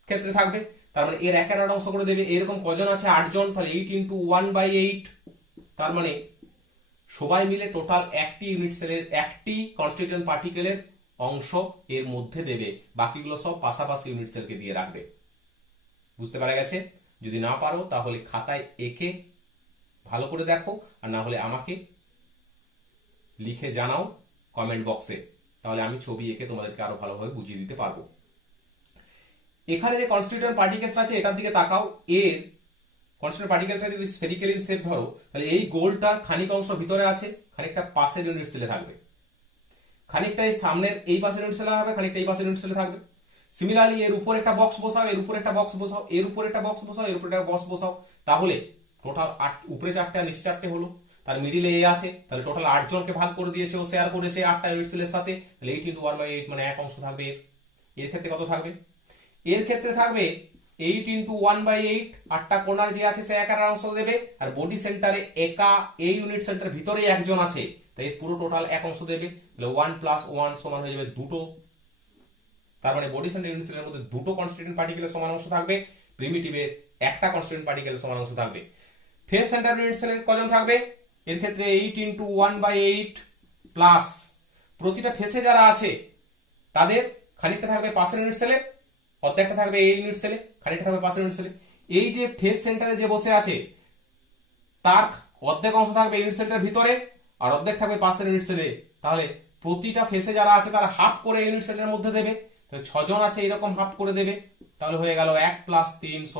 ক্ষেত্রে থাকবে, তার মানে এর 1/8 অংশ করে দেবে। এরকম কজন আছে? 8 জন। তাহলে 8 ইন্টু 1/8, তার মানে সবাই মিলে টোটাল একটি ইউনিট সেলের একটি কনস্টিটিউয়েন্ট পার্টিকেলের অংশ এর মধ্যে দেবে। বাকিগুলো সব পাশাপাশি ইউনিট সেলকে দিয়ে রাখবে। বুঝতে পারা গেছে? যদি না পারো তাহলে খাতায় এঁকে ভালো করে দেখো, আর না হলে আমাকে লিখে জানাও কমেন্ট বক্সে, তাহলে আমি ছবি এঁকে তোমাদেরকে আরো ভালোভাবে বুঝিয়ে দিতে পারবো। এখানে যে কনস্টিটিউয়েন্ট পার্টিকেলস আছে এটার দিকে তাকাও। এর কনস্টিটিউয়েন্ট পার্টিকেলটা যদি স্ফেরিক্যাল ইন শেপ ধরো, তাহলে এই গোলটার খানিক অংশ ভিতরে আছে, খানিকটা পাশের ইউনিট সেলে থাকবে, খানিকটা এই সামনের এই পাশের ইউনিট সেলে থাকবে, খানিকটা এই পাশের ইউনিট সেলে থাকবে। সিমিলারলি এর উপর একটা বক্স বসাও, এর উপর একটা বক্স বসাও, এর উপর একটা বক্স বসাও, এর উপর একটা বক্স বসাও, তাহলে টোটাল 8, উপরে 4টে আর নিচে 4টে হলো। তার মিডিলে এ আছে, তাহলে টোটাল 8 জনকে ভাগ করে দিয়েছে, ও শেয়ার করেছে 8টা ইউনিট সেলের সাথে। তাহলে 8 ইন্টু 1/8 মানে এক অংশ থাকবে। এর ক্ষেত্রে কত থাকবে? এর ক্ষেত্রে থাকবে 8 ইন্টু 1/8, 8টা কোণার যে আছে সে 1/8 অংশ দেবে, আর বডি সেন্টারে একা এই ইউনিট সেন্টার ভিতরে একজন আছে, তাই পুরো টোটাল এক অংশ দেবে। তাহলে 1 + 1 সমান হয়ে যাবে 2। তার মানে বডি সেন্টার ইউনিট সেলের মধ্যে 2টো কনস্টিটিউয়েন্ট পার্টিকেলের সমান অংশ থাকবে, প্রিমিটিভের একটা কনস্টিটিউয়েন্ট পার্টিকেলের সমান অংশ থাকবে। ফেস সেন্টার ইউনিট সেলের কজন থাকবে? এর ক্ষেত্রে 8 ইন্টু 1/8 প্লাস প্রতিটা ফেসে যারা আছে তাদের খানিকটা থাকবে পাশের ইউনিট সেলে, অর্ধেকটা থাকবে এই ইউনিট সেলে, খানিকটা থাকবে পাশের ইউনিট সেলে। এই যে ফেস সেন্টারে যে বসে আছে তার অর্ধেক অংশ থাকবে ইউনিট সেলটার ভিতরে, আর অর্ধেক থাকবে পাশের ইউনিট সেলে। তাহলে প্রতিটা ফেসে যারা আছে তারা হাফ করে ইউনিট সেলের মধ্যে দেবে। তাহলে 6 জন আছে, এরকম হাফ করে দেবে। তাহলে হয়ে গেল 1 + 3 =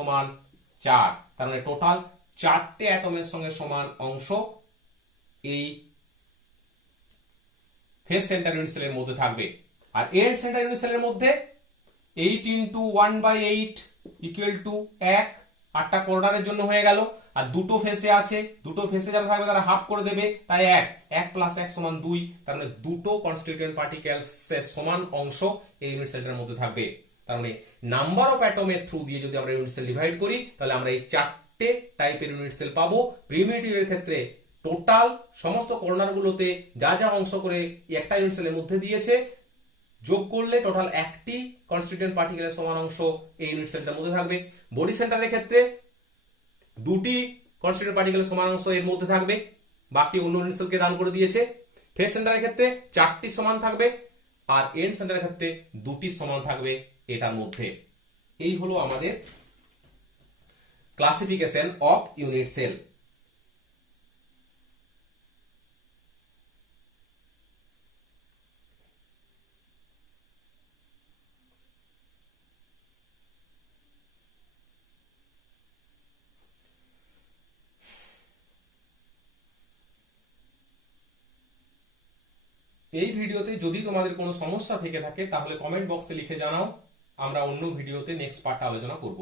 4। তার মানে টোটাল 4টে অ্যাটমের সঙ্গে সমান অংশ এই ফেস সেন্টার ইউনিট সেলের মধ্যে থাকবে। আর এন্ড সেন্টার ইউনিট সেলের মধ্যে 8 ইন্টু 1/8 ইকুয়াল টু 1, 8টা কর্নারের জন্য হয়ে গেল। আর দুটো ফেসে আছে, দুটো ফেসে যারা থাকবে তারা হাফ করে দেবে, তাই 1 + 1 = 2। তার মানে দুটো কনস্টিটিউয়েন্ট পার্টিকেলস এর সমান অংশ এই ইউনিট সেলটার মধ্যে থাকবে। তার মানে নাম্বার অফ অ্যাটমের থ্রু দিয়ে যদি আমরা ইউনিট সেল ডিভাইড করি, তাহলে আমরা এই 4টে টাইপের ইউনিট সেল পাবো। প্রিমিটিভের ক্ষেত্রে টোটাল সমস্ত কর্নারগুলোতে যা যা অংশ করে একটা ইউনিট সেলের মধ্যে দিয়েছে যোগ করলে টোটাল একটি কনস্টিটিউয়েন্ট পার্টিকেলের সমান অংশ এই ইউনিট সেলটার মধ্যে থাকবে। বডি সেন্টারের ক্ষেত্রে 2টি কনস্টিটিউয়েন্ট পার্টিকেলের সমান অংশ এর মধ্যে থাকবে, বাকি অন্য ইউনিট সেলকে দান করে দিয়েছে। ফেস সেন্টারের ক্ষেত্রে 4টি সমান থাকবে, আর এন্ড সেন্টারের ক্ষেত্রে 2টি সমান থাকবে এটার মধ্যে। এই হলো আমাদের ক্লাসিফিকেশন অফ ইউনিট সেল। এই ভিডিওতে যদি তোমাদের কোনো সমস্যা থেকে থাকে তাহলে কমেন্ট বক্সে লিখে জানাও, আমরা অন্য ভিডিওতে নেক্সট পার্টটা আলোচনা করব।